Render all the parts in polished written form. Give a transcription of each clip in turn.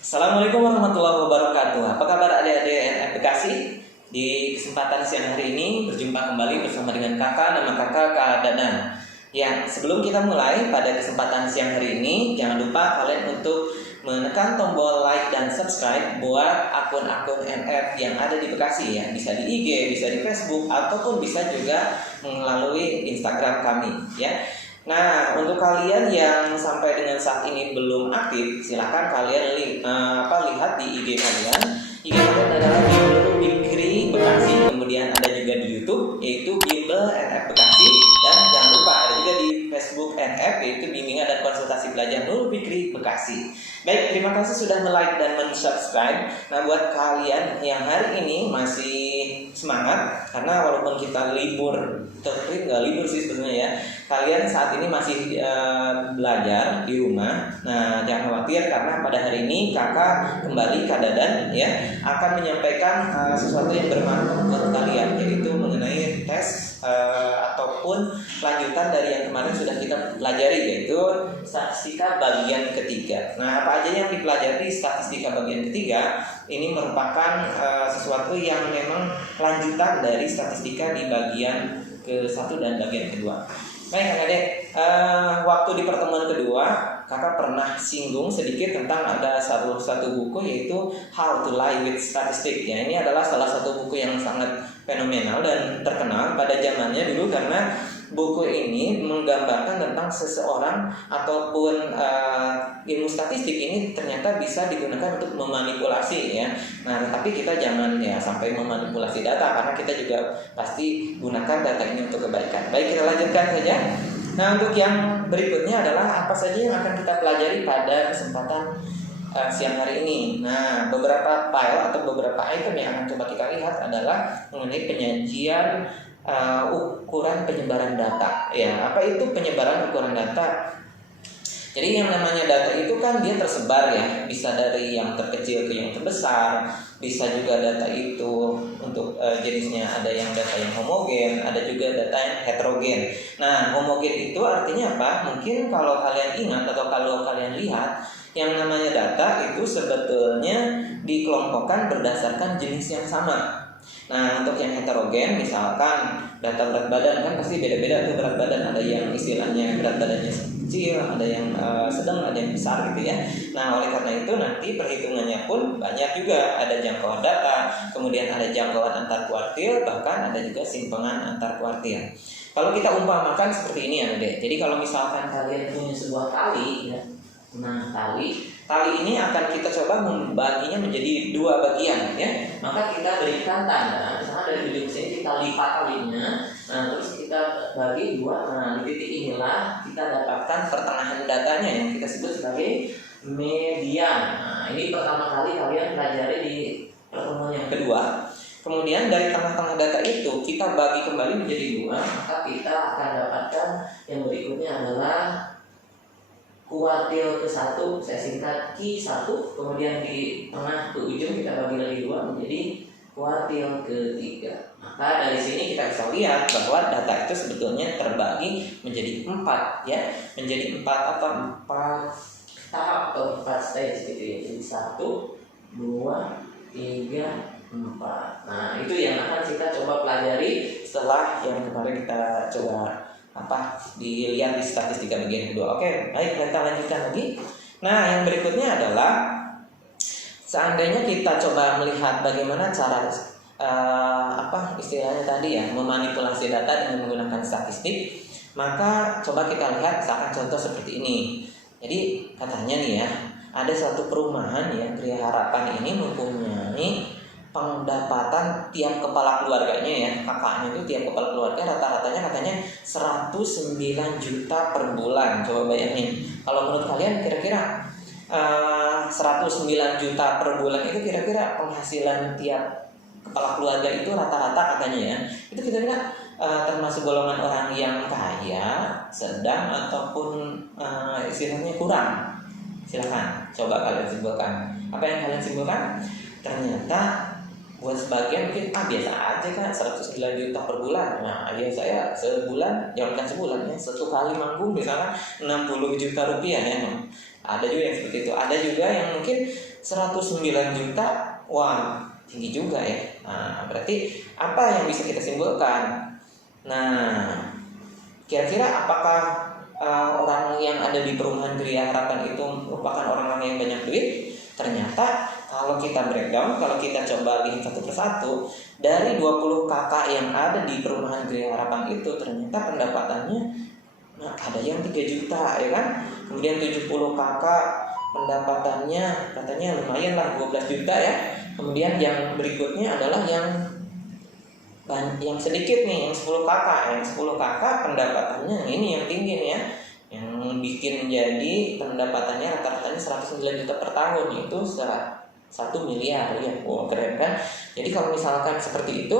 Assalamualaikum warahmatullahi wabarakatuh. Apa kabar adik-adik NF Bekasi? Di kesempatan siang hari ini berjumpa kembali bersama dengan kakak, nama kakak Kak Dadan. Ya, sebelum kita mulai pada kesempatan siang hari ini, jangan lupa kalian untuk menekan tombol like dan subscribe buat akun-akun NF yang ada di Bekasi ya. Bisa di IG, bisa di Facebook, ataupun bisa juga melalui Instagram kami ya. Nah, untuk kalian yang sampai dengan saat ini belum aktif, silahkan kalian lihat di IG kalian. IG kalian adalah Bimbel Fikri Bekasi, kemudian ada juga di YouTube yaitu Bimbel NF Bekasi, dan jangan lupa ada juga di Facebook NF yaitu Bimbingan dan Konsultasi Belajar Nurul Fikri Bekasi. Baik, terima kasih sudah like dan subscribe. Nah, buat kalian yang hari ini masih semangat karena walaupun kita libur, nggak libur sih sebenarnya ya, kalian saat ini masih belajar di rumah. Nah, jangan khawatir karena pada hari ini kakak kembali Kak Dadan ya akan menyampaikan sesuatu yang bermanfaat buat kalian, yaitu mengenai tes ataupun lanjutan dari yang kemarin sudah kita pelajari, yaitu statistika bagian ketiga. Nah, apa aja yang dipelajari statistika bagian ketiga ini merupakan sesuatu yang memang lanjutan dari statistika di bagian ke-1 dan bagian kedua. Baik adik-adik, waktu di pertemuan kedua kakak pernah singgung sedikit tentang ada satu buku yaitu How to Lie with Statistics ya. Ini adalah salah satu buku yang sangat fenomenal dan terkenal pada zamannya dulu karena buku ini menggambarkan tentang seseorang ataupun ilmu statistik ini ternyata bisa digunakan untuk memanipulasi ya. Nah, tapi kita jangan ya sampai memanipulasi data karena kita juga pasti gunakan data ini untuk kebaikan. Baik, kita lanjutkan saja. Nah, untuk yang berikutnya adalah apa saja yang akan kita pelajari pada kesempatan siang hari ini. Nah, beberapa file atau beberapa item yang akan coba kita lihat adalah mengenai penyajian ukuran penyebaran data. Ya, apa itu penyebaran ukuran data? Jadi yang namanya data itu kan dia tersebar ya, bisa dari yang terkecil ke yang terbesar, bisa juga data itu untuk jenisnya ada yang data yang homogen, ada juga data yang heterogen. Nah, homogen itu artinya apa? Mungkin kalau kalian ingat atau kalau kalian lihat, yang namanya data itu sebetulnya dikelompokkan berdasarkan jenis yang sama. Nah, untuk yang heterogen misalkan data berat badan kan pasti beda-beda tuh berat badan, ada yang istilahnya berat badannya kecil, ada yang sedang, ada yang besar gitu ya. Nah, oleh karena itu nanti perhitungannya pun banyak juga, ada jangkauan data, kemudian ada jangkauan antar kuartil, bahkan ada juga simpangan antar kuartil. Kalau kita umpamakan seperti ini ya, Dek. Jadi kalau misalkan kalian punya sebuah tali ya. Nah, tali ini akan kita coba membaginya menjadi dua bagian ya. Maka kita berikan tanda, misalnya dari ujung sini kita lipat talinya. Nah, terus kita bagi dua. Nah, di titik inilah kita dapatkan pertengahan datanya yang kita sebut sebagai median. Nah, ini pertama kali kalian pelajari di pertemuan yang kedua. Kemudian dari tengah-tengah data itu kita bagi kembali menjadi dua, maka kita akan dapatkan yang berikutnya adalah kuartil ke-1, saya singkat Q1, kemudian di tengah ke ujung kita bagi lagi dua menjadi kuartil ke-3. Maka dari sini kita bisa lihat bahwa data itu sebetulnya terbagi menjadi 4 ya, menjadi 4 tahap atau 4 stage gitu ya. Jadi 1, 2, 3, 4. Nah, itu yang akan kita coba pelajari setelah yang kemarin kita coba dilihat di statistika bagian kedua. Oke, baik, kita lanjutkan lagi. Nah, yang berikutnya adalah seandainya kita coba melihat bagaimana cara istilahnya tadi ya, memanipulasi data dengan menggunakan statistik, maka coba kita lihat misalkan contoh seperti ini. Jadi katanya nih ya, ada suatu perumahan ya, Gria Harapan ini mempunyai pendapatan tiap kepala keluarganya ya, kakaknya itu tiap kepala keluarga rata-ratanya katanya 109 juta per bulan. Coba bayangin, kalau menurut kalian kira-kira 109 juta per bulan itu kira-kira penghasilan tiap kepala keluarga itu rata-rata katanya ya, itu kira-kira termasuk golongan orang yang kaya, sedang, ataupun istilahnya kurang? Silakan coba kalian simpulkan. Apa yang kalian simpulkan? Ternyata buat sebagian mungkin biasa aja kan 109 juta per bulan. Nah, ayah saya sebulan, ya bukan sebulan ya, satu kali manggung misalnya 60 juta rupiah ya. Ada juga yang seperti itu. Ada juga yang mungkin 109 juta, wah tinggi juga ya. Nah, berarti apa yang bisa kita simpulkan? Nah, kira-kira apakah orang yang ada di perumahan Gria Harapan itu merupakan orang-orang yang banyak duit? Ternyata kalau kita breakdown, kalau kita coba lihat satu persatu, dari 20 kakak yang ada di perumahan Gria Harapan itu ternyata pendapatannya ada yang 3 juta ya kan. Kemudian 70 kakak pendapatannya katanya lumayan lah 12 juta ya. Kemudian yang berikutnya adalah yang sedikit nih, yang 10 kakak. Yang 10 kakak pendapatannya ini yang tinggi nih ya. Yang bikin jadi pendapatannya rata-ratanya 109 juta per tahun, itu 1 miliar ya. Wow, keren kan? Jadi kalau misalkan seperti itu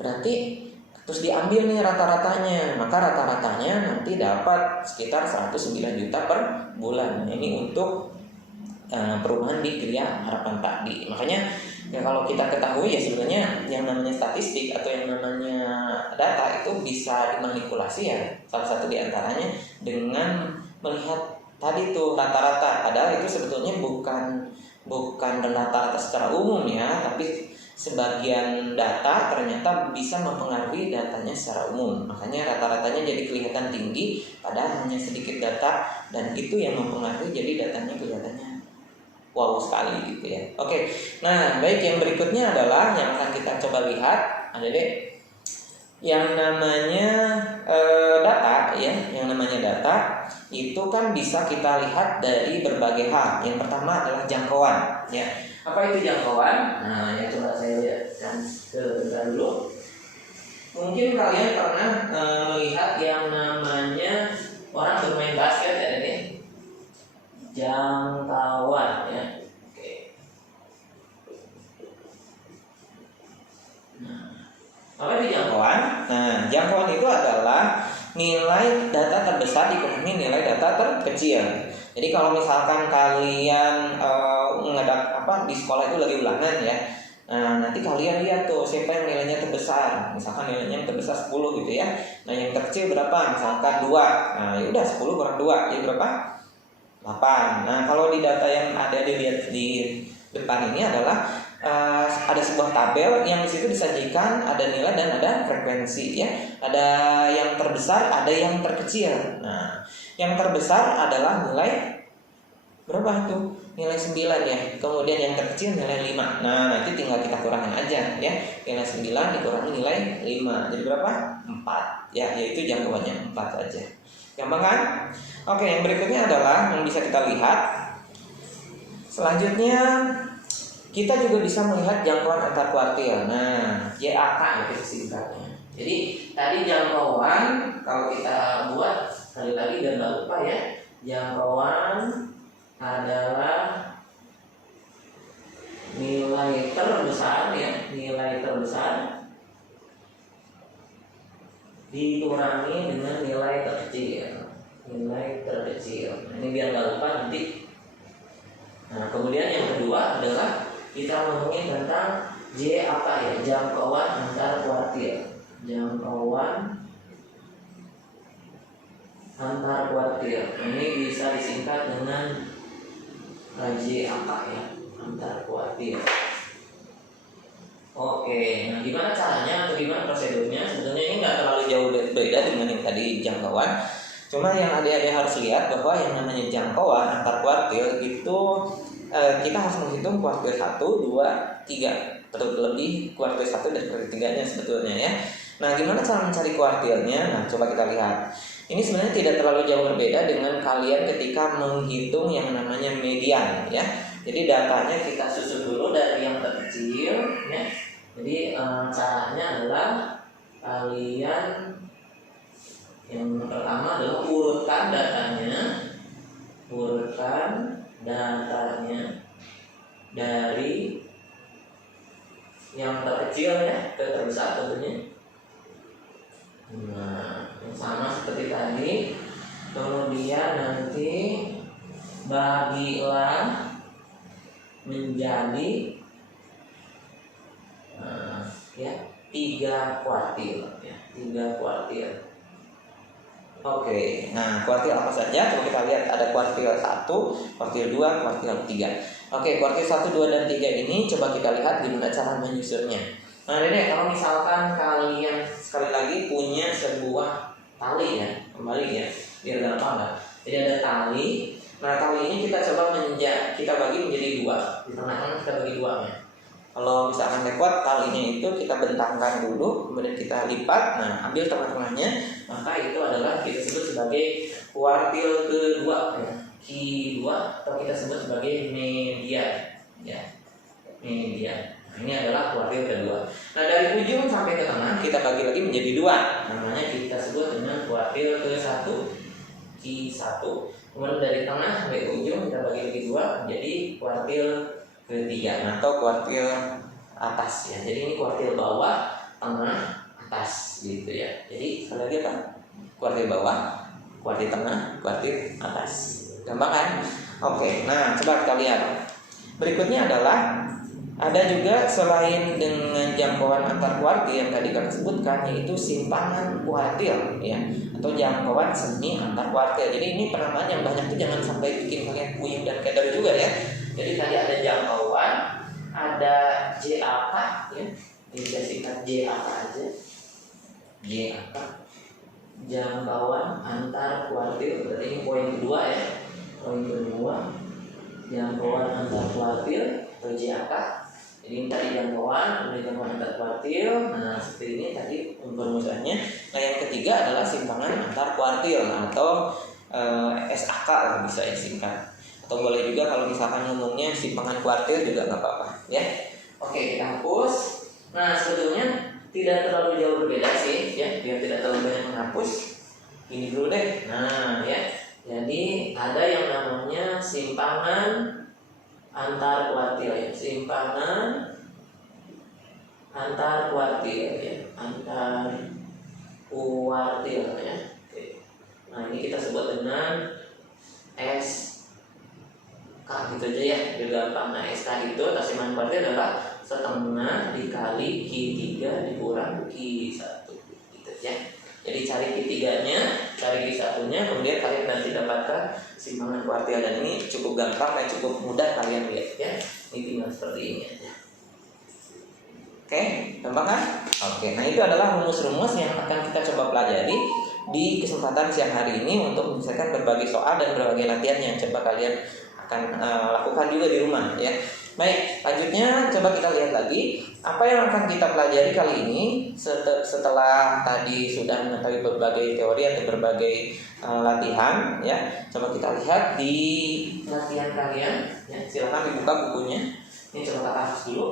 berarti terus diambil nih rata-ratanya, maka rata-ratanya nanti dapat sekitar 109 juta per bulan. Ini untuk perumahan di Gria Harapan tadi. Makanya ya kalau kita ketahui ya sebenarnya yang namanya statistik atau yang namanya data itu bisa dimanipulasi ya. Salah satu diantaranya dengan melihat tadi tuh rata-rata. Padahal itu sebetulnya bukan rata-rata secara umum ya, tapi sebagian data ternyata bisa mempengaruhi datanya secara umum. Makanya rata-ratanya jadi kelihatan tinggi padahal hanya sedikit data, dan itu yang mempengaruhi jadi datanya kelihatannya wow sekali gitu ya. Oke, nah baik, yang berikutnya adalah yang akan kita coba lihat Adik-adik, yang namanya data ya. Yang namanya data itu kan bisa kita lihat dari berbagai hal. Yang pertama adalah jangkauan ya. Apa itu jangkauan? Nah, ya coba saya lihatkan dulu. Mungkin kalian pernah melihat yang namanya orang bermain basket ya ini. Jangkauan ya. Oke. Nah, apa itu jangkauan? Nah, jangkauan itu adalah nilai data terbesar dikurangi nilai data terkecil. Jadi kalau misalkan kalian di sekolah itu lagi ulangan ya. Nah, nanti kalian lihat tuh siapa yang nilainya terbesar. Misalkan nilainya yang terbesar 10 gitu ya. Nah, yang terkecil berapa? Misalkan 2. Nah, ya udah 10 kurang 2 jadi berapa? 8. Nah, kalau di data yang ada dilihat di depan ini adalah ada sebuah tabel yang di situ disajikan ada nilai dan ada frekuensi ya. Ada yang terbesar, ada yang terkecil. Nah, yang terbesar adalah nilai berapa itu? Nilai 9 ya. Kemudian yang terkecil nilai 5. Nah, nanti tinggal kita kurangin aja ya. Nilai 9 dikurangi nilai 5. Jadi berapa? 4. Ya, yaitu jangkauannya 4 aja. Gampang kan? Oke, yang berikutnya adalah yang bisa kita lihat. Selanjutnya kita juga bisa melihat jangkauan antar kuartil. Nah, JAK itu singkatnya. Jadi tadi jangkauan kalau kita buat sekali lagi dan jangan lupa ya, jangkauan adalah nilai terbesar ya, nilai terbesar dikurangi dengan nilai terkecil. Nilai terkecil. Ini biar nggak lupa nanti. Nah, kemudian yang kedua adalah kita ngomongin tentang JAK ya, jangkauan antar kuartil. Jangkauan antar kuartil. Ini bisa disingkat dengan JAK ya, antar kuartil. Oke, nah gimana caranya atau gimana prosedurnya? Sebetulnya ini nggak terlalu jauh beda dengan yang tadi jangkauan. Cuma yang adik-adik harus lihat bahwa yang namanya jangkauan antar kuartil itu kita harus menghitung kuartil 1, 2, 3. Terlebih kuartil 1 dan kuartil 3-nya sebetulnya ya. Nah, gimana cara mencari kuartilnya? Nah, coba kita lihat. Ini sebenarnya tidak terlalu jauh berbeda dengan kalian ketika menghitung yang namanya median ya. Jadi datanya kita susun dulu dari yang terkecil ya. Jadi caranya adalah kalian yang pertama adalah urutkan datanya dari yang terkecil ya ke terbesar tentunya. Nah, sama seperti tadi. Kemudian nanti bagilah menjadi 3 kuartil ya, 3 kuartil. Oke, nah kuartil apa saja? Coba kita lihat, ada kuartil 1, kuartil 2, kuartil 3. Oke, kuartil 1, 2, dan 3 ini coba kita lihat gimana cara menyusunnya. Nah, Dede, kalau misalkan kalian sekali lagi punya sebuah tali ya, kembali ya, biar gampang lah. Jadi ada tali. Nah, tali ini kita coba kita bagi menjadi 2. Di tengah-tengah kita bagi 2 ya. Kalau misalkan rekod talinya itu kita bentangkan dulu, kemudian kita lipat. Nah, ambil tengah-tengahnya, maka itu adalah kita sebut sebagai kuartil kedua, ya. Q2 atau kita sebut sebagai median, ya. Median. Nah, ini adalah kuartil kedua. Nah, dari ujung sampai ke tengah kita bagi lagi menjadi 2. Namanya kita sebut dengan kuartil ke-1, Q1. Kemudian dari tengah sampai ujung kita bagi lagi 2 menjadi kuartil ketiga, nah, atau kuartil atas ya. Jadi ini kuartil bawah, tengah, atas gitu ya. Jadi sekali lagi apa? Kuartil bawah, kuartil tengah, kuartil atas. Gampang kan? Oke, nah coba kita lihat. Berikutnya adalah ada juga selain dengan jangkauan antar kuartil yang tadi kami sebutkan, yaitu simpangan kuartil ya, atau jangkauan semi antar kuartil. Jadi ini penamaan yang banyak itu jangan sampai bikin kalian puyeng dan keder juga ya. Jadi tadi ada jangkauan, ada JAK ya, ini saya singkat JAK aja. JAK, jangkauan antar kuartil. Berarti ini poin kedua ya. Poin kedua, jangkauan antar kuartil atau JAK. Jadi ini tadi jangkauan, kemudian jangkauan antar kuartil. Nah, seperti ini tadi perumusannya. Nah, yang ketiga adalah simpangan antar kuartil atau SAK lah bisa ya singkat. Atau boleh juga kalau misalkan ngomongnya simpangan kuartil juga nggak apa-apa ya. Oke, kita hapus. Nah, sebetulnya tidak terlalu jauh berbeda sih ya, biar tidak terlalu banyak menghapus. Ini dulu deh. Nah ya, jadi ada yang namanya simpangan antar kuartil ya, simpangan antar kuartil ya, antar kuartil ya. Oke. Nah, ini kita sebut dengan S K gitu aja ya, biar gampang. Nah, SK itu atau simpangan kuartil adalah setengah dikali Q3 dikurang Q1 gitu ya. Jadi cari Q3-nya, cari Q1-nya, kemudian kalian nanti dapatkan simpangan kuartil. Dan ini cukup gampang dan cukup mudah kalian lihat ya. Ini tinggal seperti ini aja. Oke, gampang kan? Oke, nah itu adalah rumus-rumus yang akan kita coba pelajari di kesempatan siang hari ini untuk menyelesaikan berbagai soal dan berbagai latihan yang coba kalian akan lakukan juga di rumah ya. Baik, lanjutnya coba kita lihat lagi apa yang akan kita pelajari kali ini setelah tadi sudah mengetahui berbagai teori atau berbagai latihan ya. Coba kita lihat di latihan kalian ya. Silakan dibuka bukunya. Ini coba kita hapus dulu.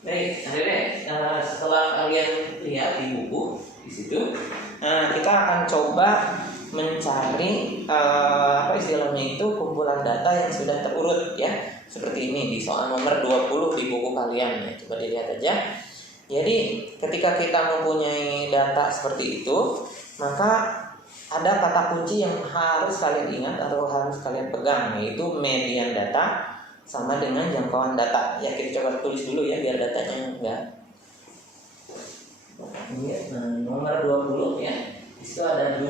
Baik, setelah kalian lihat di buku di situ, kita akan coba mencari apa istilahnya itu kumpulan data yang sudah terurut ya, seperti ini di soal nomor 20 di buku kalian ya. Coba dilihat aja. Jadi ketika kita mempunyai data seperti itu, maka ada kata kunci yang harus kalian ingat atau harus kalian pegang, yaitu median data sama dengan jangkauan data. Ya, kita coba tulis dulu ya biar datanya enggak. Ini nomor 20 ya. Itu ada 2,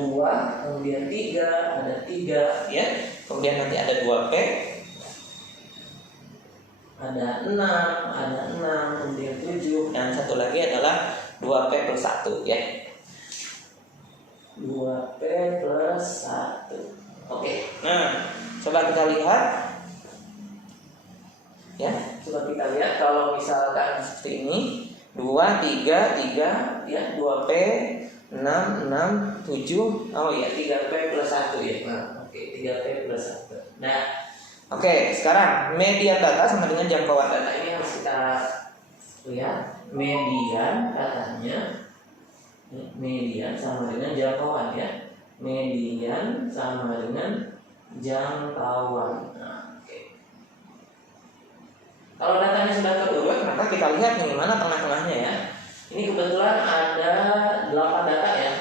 kemudian 3, ada 3 ya. Kemudian nanti ada 2P. Ada 6, kemudian 7, dan satu lagi adalah 2P plus 1 ya. 2P plus 1. Oke. Nah, coba kita lihat. Ya, coba kita lihat kalau misalkan seperti ini 2, 3, 3 ya, 2P 6, 6, 7. Oh ya, 3P plus 1 ya. Nah, oke, 3P plus 1. Nah, oke, sekarang median data sama dengan jangkauan data ini harus kita lihat. Median katanya, median sama dengan jangkauan ya. Median sama dengan jangkauan. Nah, kalau datanya sudah terurut, maka kita lihat yang mana tengah-tengahnya ya. Ini kebetulan ada 8 data ya.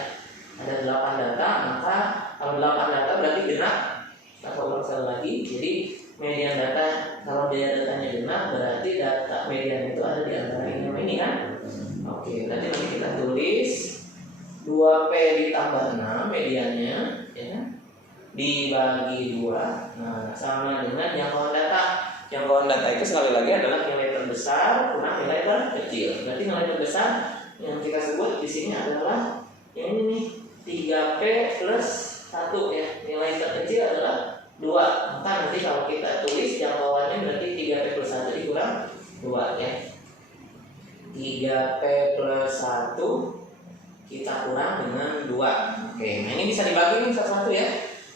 Ada 8 data, maka kalau 8 data berarti genap. Kita ulang sekali lagi. Jadi median Oke, berarti nanti kita tulis 2P ditambah 6 mediannya, ya, dibagi 2. Nah, sama dengan jangkauan data. Jangkauan data itu sekali lagi adalah nilai terbesar kurang nilai terkecil. Berarti nilai terbesar yang kita sebut di sini adalah yang ini nih, 3P plus 1 ya. Nilai terkecil adalah 2. Maka nanti kalau kita tulis jangkauannya berarti 3P plus 1 dikurang 2 ya. 3P plus 1 kita kurang dengan 2. Oke, nah ini bisa dibagi nih satu-satu ya.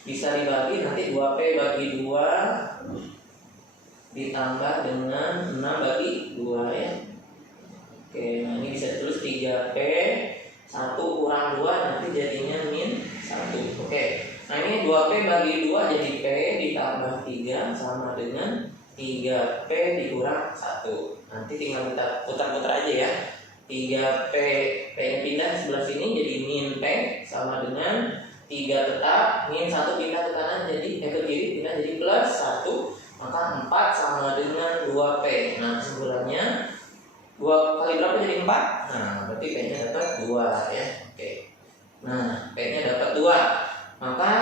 Bisa dibagi nanti 2P bagi 2 ditambah dengan 6 bagi 2 ya. Oke, nah ini bisa ditulis 3P 1 kurang 2 nanti jadinya min 1. Oke, nah ini 2P bagi 2 jadi P ditambah 3 sama dengan 3P dikurang 1. Nanti tinggal kita putar-putar aja ya. 3P pindah sebelah sini jadi min P sama dengan 3 tetap, min 1 pindah ke kanan jadi ke kiri pindah jadi plus 1. Maka 4 sama dengan 2P. Nah, kesimpulannya 2 kali berapa jadi 4? Nah, berarti P-nya dapat 2 ya. Oke. Nah, P-nya dapat 2. Maka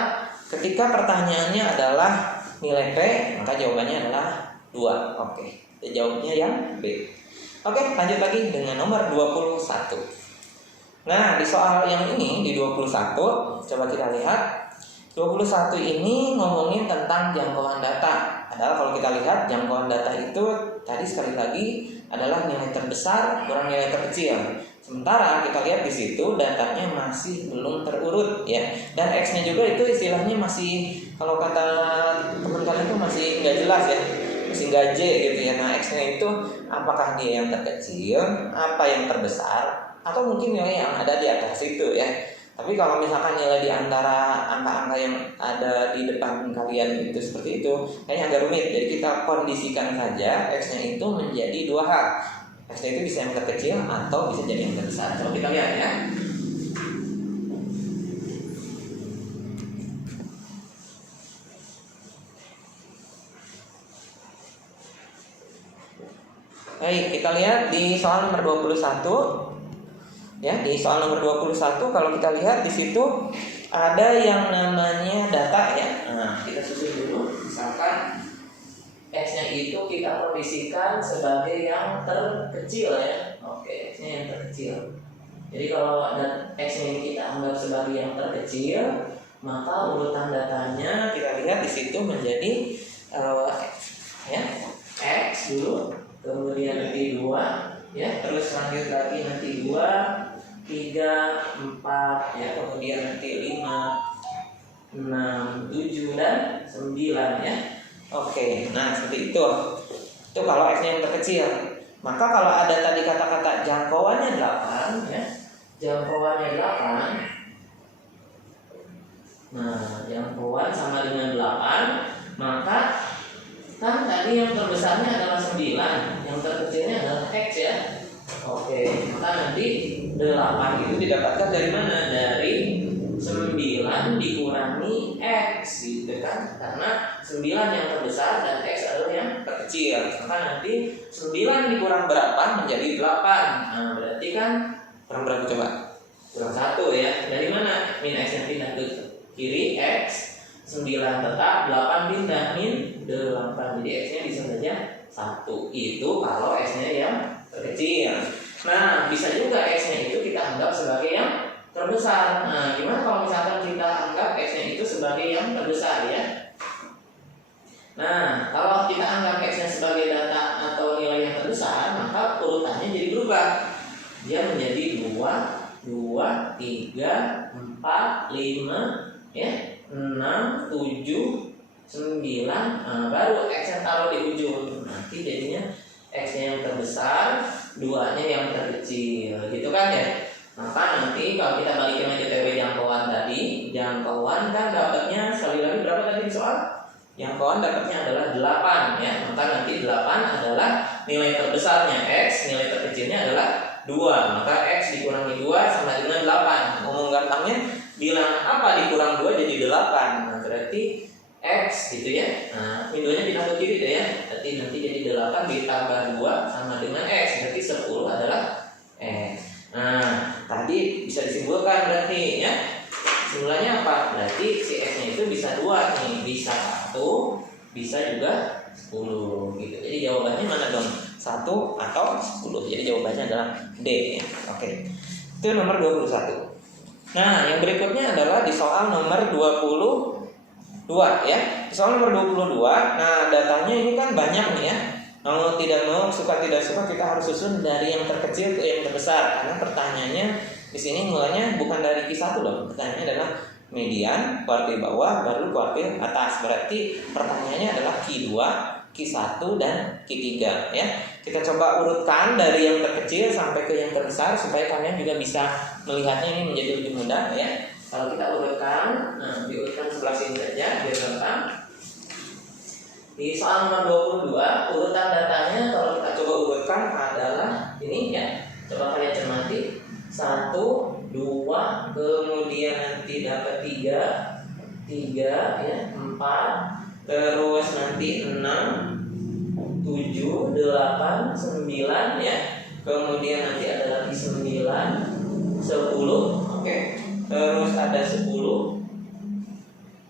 ketika pertanyaannya adalah nilai P, maka jawabannya adalah 2. Oke. Jawabnya yang B. Oke, lanjut lagi dengan nomor 21. Nah, di soal yang ini di 21, coba kita lihat. 21 ini ngomongin tentang jangkauan data. Padahal kalau kita lihat jangkauan data itu tadi sekali lagi adalah nilai terbesar kurang nilai terkecil. Sementara kita lihat di situ datanya masih belum terurut ya. Dan X-nya juga itu istilahnya masih, kalau kata teman kalian itu masih nggak jelas ya. Masih nggak J gitu ya. Nah, X-nya itu apakah dia yang terkecil, apa yang terbesar, atau mungkin nilai yang ada di atas itu ya. Tapi kalau misalkan nilai di antara angka-angka yang ada di depan kalian itu seperti itu, kayaknya agak rumit. Jadi kita kondisikan saja X-nya itu menjadi 2 hal. X-nya itu bisa yang terkecil atau bisa jadi yang terbesar. Coba kita lihat ya. Baik, kita lihat di soal nomor 21. Ya, di soal nomor 21 kalau kita lihat di situ ada yang namanya data ya. Nah, kita susun dulu. Misalkan X-nya itu kita kondisikan sebagai yang terkecil ya. Oke, X-nya yang terkecil. Jadi kalau X-nya ini kita anggap sebagai yang terkecil, maka urutan datanya kita lihat di situ menjadi ya, X dulu, kemudian nanti 2 ya, terus lanjut lagi nanti 2, 3, 4 ya, kemudian nanti 5, 6, 7 dan 9 ya. Oke, nah seperti itu. Itu kalau X-nya yang terkecil. Maka kalau ada tadi kata-kata jangkauannya 8 ya. Jangkauannya 8. Nah, jangkauan sama dengan 8, maka kan tadi yang terbesarnya adalah 9, yang terkecilnya adalah X ya. Oke, maka nanti 8 itu didapatkan dari mana? Dari 9 dikurangi X gitu kan. Karena 9 yang terbesar dan X adalah yang terkecil. Maka nanti 9 dikurang berapa menjadi 8. Nah, berarti kan kurang berapa coba? Kurang 1 ya. Dari mana? Min X yang pindah ke kiri, X 9 tetap, 8 pindah min 8. Jadi X-nya bisa saja 1. Itu kalau X-nya yang terkecil. Nah, bisa juga X-nya itu kita anggap sebagai yang terbesar. Nah, gimana kalau misalkan kita anggap X-nya itu sebagai yang terbesar ya? Nah, kalau kita anggap X-nya sebagai data atau nilai yang terbesar, maka urutannya jadi berubah. Dia menjadi 2, 3, 4, 5 ya, 6, 7, 9. Nah, baru X yang taruh di ujung. Nanti jadinya X-nya yang terbesar, 2-nya yang terkecil, gitu kan ya. Maka nanti kalau kita balikin lagi TW jangkauan tadi, jangkauan kan dapatnya sekali lagi berapa tadi di soal? Jangkauan dapatnya adalah 8 ya. Maka nanti 8 adalah nilai terbesarnya X, nilai terkecilnya adalah 2. Maka X dikurangi 2 sama dengan 8. Ngomong gampangnya, bilang apa dikurang 2 jadi 8. Nah, berarti X gitu ya. Nah, mindonya pindah ke kiri deh ya. Berarti nanti jadi 8 ditambah 2 sama dengan X. Berarti 10 adalah X. simpulkan berarti ya. Kesimpulannya apa? Berarti si X-nya itu bisa 2 nih, bisa 1, bisa juga 10 gitu. Jadi jawabannya mana dong? 1 atau 10. Jadi jawabannya adalah D ya. Oke. Itu nomor 21. Nah, yang berikutnya adalah di soal nomor 22 ya. Di soal nomor 22, nah datanya ini kan banyak nih ya. Mau tidak mau, suka tidak suka, kita harus susun dari yang terkecil ke yang terbesar. Karena pertanyaannya di sini mulanya bukan dari Q1 loh. Pertanyaannya adalah median, kuartil bawah, baru kuartil atas. Berarti pertanyaannya adalah Q2, Q1 dan Q3 ya. Kita coba urutkan dari yang terkecil sampai ke yang terbesar supaya kalian juga bisa melihatnya ini menjadi lebih mudah ya. Kalau kita urutkan, nah diurutkan sebelah sini saja biar gampang. Di soal nomor 22, urutan datanya kalau kita coba urutkan adalah ini ya. Coba kalian cermati. 1, 2, kemudian nanti dapat 3 ya, 4, terus nanti 6, 7, 8, 9 ya. Kemudian nanti ada lagi 9, 10, oke. Terus ada 10.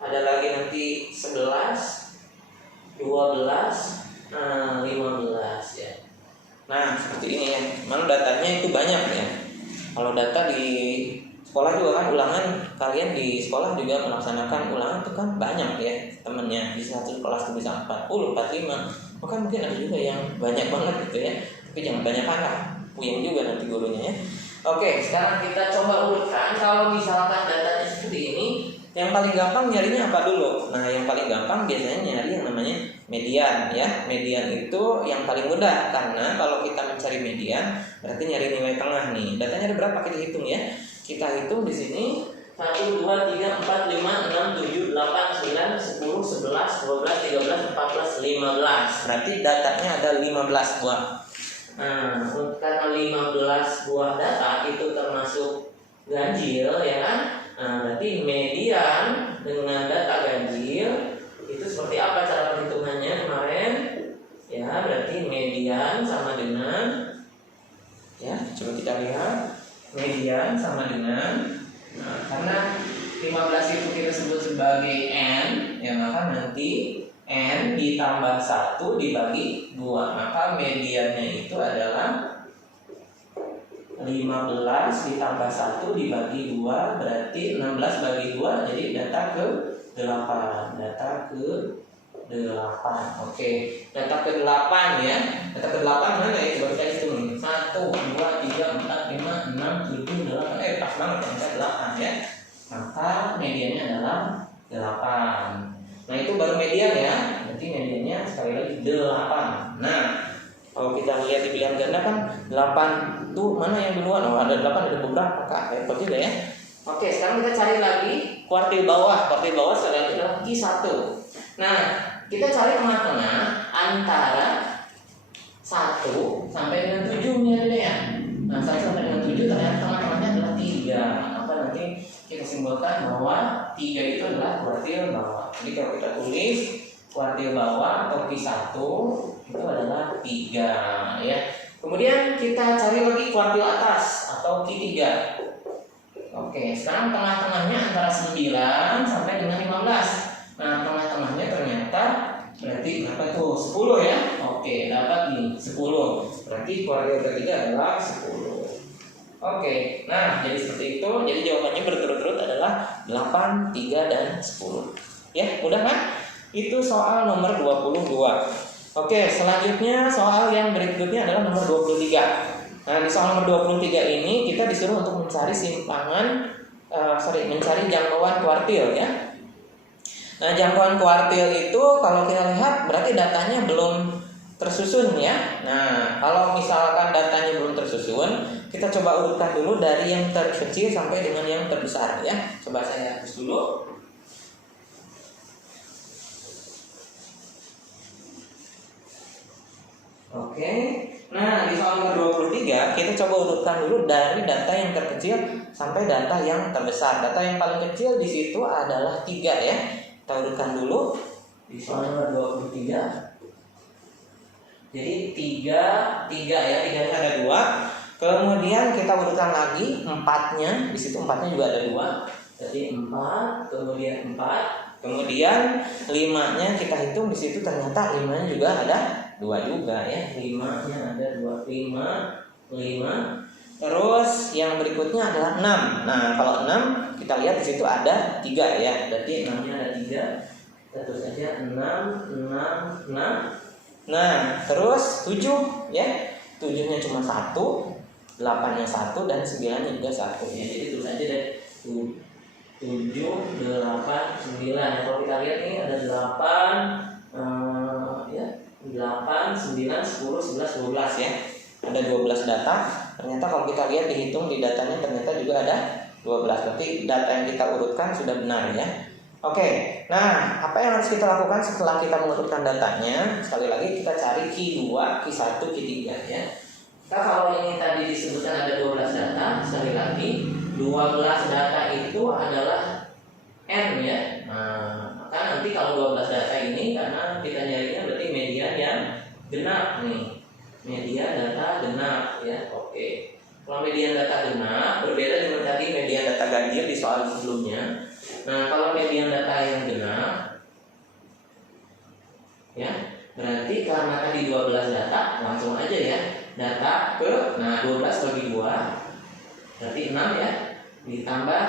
Ada lagi nanti 11, 12, 15 ya. Nah, seperti ini ya. Memang datanya itu banyak ya. Kalau data di sekolah juga kan ulangan, kalian di sekolah juga melaksanakan ulangan itu kan banyak ya temennya. Di satu kelas itu bisa 40, 45. Maka mungkin ada juga yang banyak banget gitu ya. Tapi jangan banyak anak, puyeng juga nanti gurunya ya. Oke, sekarang kita coba urutkan. Kalau misalkan datanya seperti ini, yang paling gampang nyarinya apa dulu? Nah, yang paling gampang biasanya nyari yang namanya median ya. Median itu yang paling mudah karena kalau kita mencari median berarti nyari nilai tengah nih. Datanya ada berapa kita hitung ya? Kita hitung di sini 1, 2, 3, 4, 5, 6, 7, 8, 9, 10, 11, 12, 13, 14, 15. Berarti datanya ada 15 buah. Nah, karena 15 buah data itu termasuk ganjil ya kan? Nah, berarti median dengan data ganjil itu seperti apa cara perhitungannya kemarin? Ya, berarti median sama dengan ya, coba kita lihat. Median sama dengan karena 15 itu kita sebut sebagai N, ya maka nanti N ditambah 1 dibagi 2. Maka mediannya itu adalah 15 ditambah 1 dibagi 2 berarti 16 bagi 2 jadi data ke 8. Data ke 8. Oke, data ke 8 ya. Data ke 8 mana ya? Coba kita hitung. 1, 2, 3, 4, 5, 6, 7, 8. Pas banget angka 8 ya. Maka mediannya adalah 8. Nah, itu baru median ya. Berarti mediannya sekali lagi 8. Nah, kalau kita lihat di pilihan ganda kan 8 tuh mana yang duluan? Oh, ada 8 ada beberapa Kak. Repot juga ya. Oke, sekarang kita cari lagi kuartil bawah. Kuartil bawah sekali lagi adalah Q1. Nah, kita cari tengah-tengah antara 1 sampai dengan 7 nya ya. Nah, 1 sampai dengan 7 ternyata tengah-tengahnya adalah 3. Maka nanti kita simpulkan bahwa 3 itu adalah kuartil bawah. Jadi kalau kita tulis kuartil bawah atau Q1 itu adalah 3 ya. Kemudian kita cari lagi kuartil atas atau Q3. Oke, sekarang tengah-tengahnya antara 9 sampai dengan 15. Nah, tengah-tengahnya ternyata berarti berapa tuh? 10 ya. Oke, dapat nih 10. Berarti kuartil ketiga adalah 10. Oke, nah jadi seperti itu. Jadi jawabannya berturut-turut adalah 8, 3, dan 10. Ya, mudah kan? Itu soal nomor 22. Oke, selanjutnya soal yang berikutnya adalah nomor 23. Nah, di soal nomor 23 ini kita disuruh untuk mencari mencari jangkauan kuartil ya. Nah, jangkauan kuartil itu kalau kita lihat berarti datanya belum tersusun ya. Nah, kalau misalkan datanya belum tersusun, kita coba urutkan dulu dari yang terkecil sampai dengan yang terbesar ya. Coba saya hapus dulu. Oke. Nah, di soal nomor 23 kita coba urutkan dulu dari data yang terkecil sampai data yang terbesar. Data yang paling kecil di situ adalah 3 ya. Kita urutkan dulu di soal nomor 23. Jadi 3 ya, 3-nya ada 2. Kemudian kita urutkan lagi empatnya, di situ empatnya juga ada 2. Jadi 4, kemudian 4, kemudian 5-nya kita hitung di situ ternyata 5-nya juga ada 2 juga ya. 5-nya ada 2, 5. Terus yang berikutnya adalah 6. Nah, kalau 6 kita lihat di situ ada 3 ya. Berarti 6-nya ada 3. Kita tulis aja 6, 6. Nah, terus 7 ya. 7-nya cuma 1, 8-nya 1 dan 9-nya juga 1 ya. Jadi tulis aja deh 7, 8, 9. Kalau kita lihat nih ada 8 ya. 8, 9, 10, 11, 12 ya. Ada 12 data. Ternyata kalau kita lihat dihitung di datanya ternyata juga ada 12. Berarti data yang kita urutkan sudah benar ya. Oke. Nah, apa yang harus kita lakukan setelah kita mengurutkan datanya? Sekali lagi kita cari Q2, Q1, Q3 ya. Nah, kalau ini tadi disebutkan ada 12 data, sekali lagi 12 data itu adalah N ya. Nah, maka nanti kalau 12 data ini karena kita nyarinya berarti media yang genap nih. Media data genap ya. Oke. Kalau media data genap berbeda dengan tadi media data ganjil di soal sebelumnya. Nah, kalau media data yang genap ya, berarti karena tadi 12 data, langsung aja ya. Data ke 12 bagi 2 berarti 6 ya. Ditambah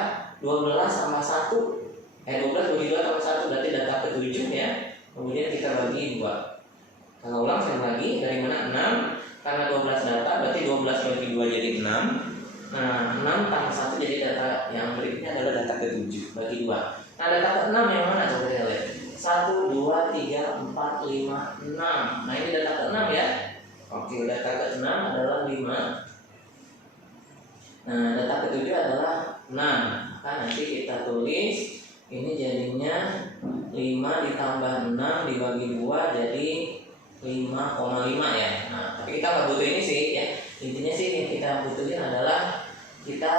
12 sama 1. 12 bagi 2 tambah 1 berarti data ke 7 ya. Kemudian kita bagi 2. Kalau ulang sekali lagi dari mana 6 karena 12 data berarti 12 bagi 2 jadi 6. Nah 6 tambah 1 jadi data yang berikutnya adalah data ke-7 bagi 2. Nah data ke-6 yang mana coba kita lihat 1, 2, 3, 4, 5, 6. Nah ini data ke-6 ya. Oke data ke-6 adalah 5. Nah data ke-7 adalah 6. Maka nanti kita tulis ini jadinya 5 ditambah 6 dibagi 2 jadi 5,5 ya. Nah, tapi kita nggak butuh ini sih ya. Intinya sih yang kita butuhin adalah kita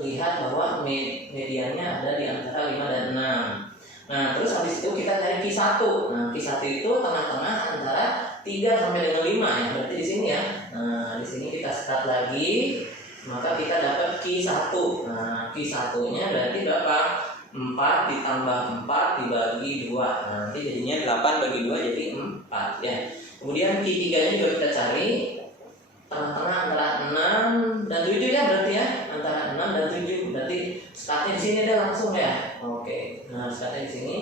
lihat bahwa mediannya ada di antara 5 dan 6. Nah, terus habis itu kita cari Q1. Nah, Q1 itu tengah-tengah antara 3 sampai dengan 5 ya. Berarti di sini ya. Nah, di sini kita start lagi, maka kita dapat Q1. Nah, Q1-nya berarti berapa? 4 ditambah 4 dibagi 2. Nah, nanti jadinya 8 bagi 2 jadi 4 ya. Kemudian Q3-nya juga kita cari tengah-tengah antara 6 dan 7 ya berarti ya. Antara 6 dan 7 berarti startnya di sini ada langsung ya. Oke. Nah, startnya di sini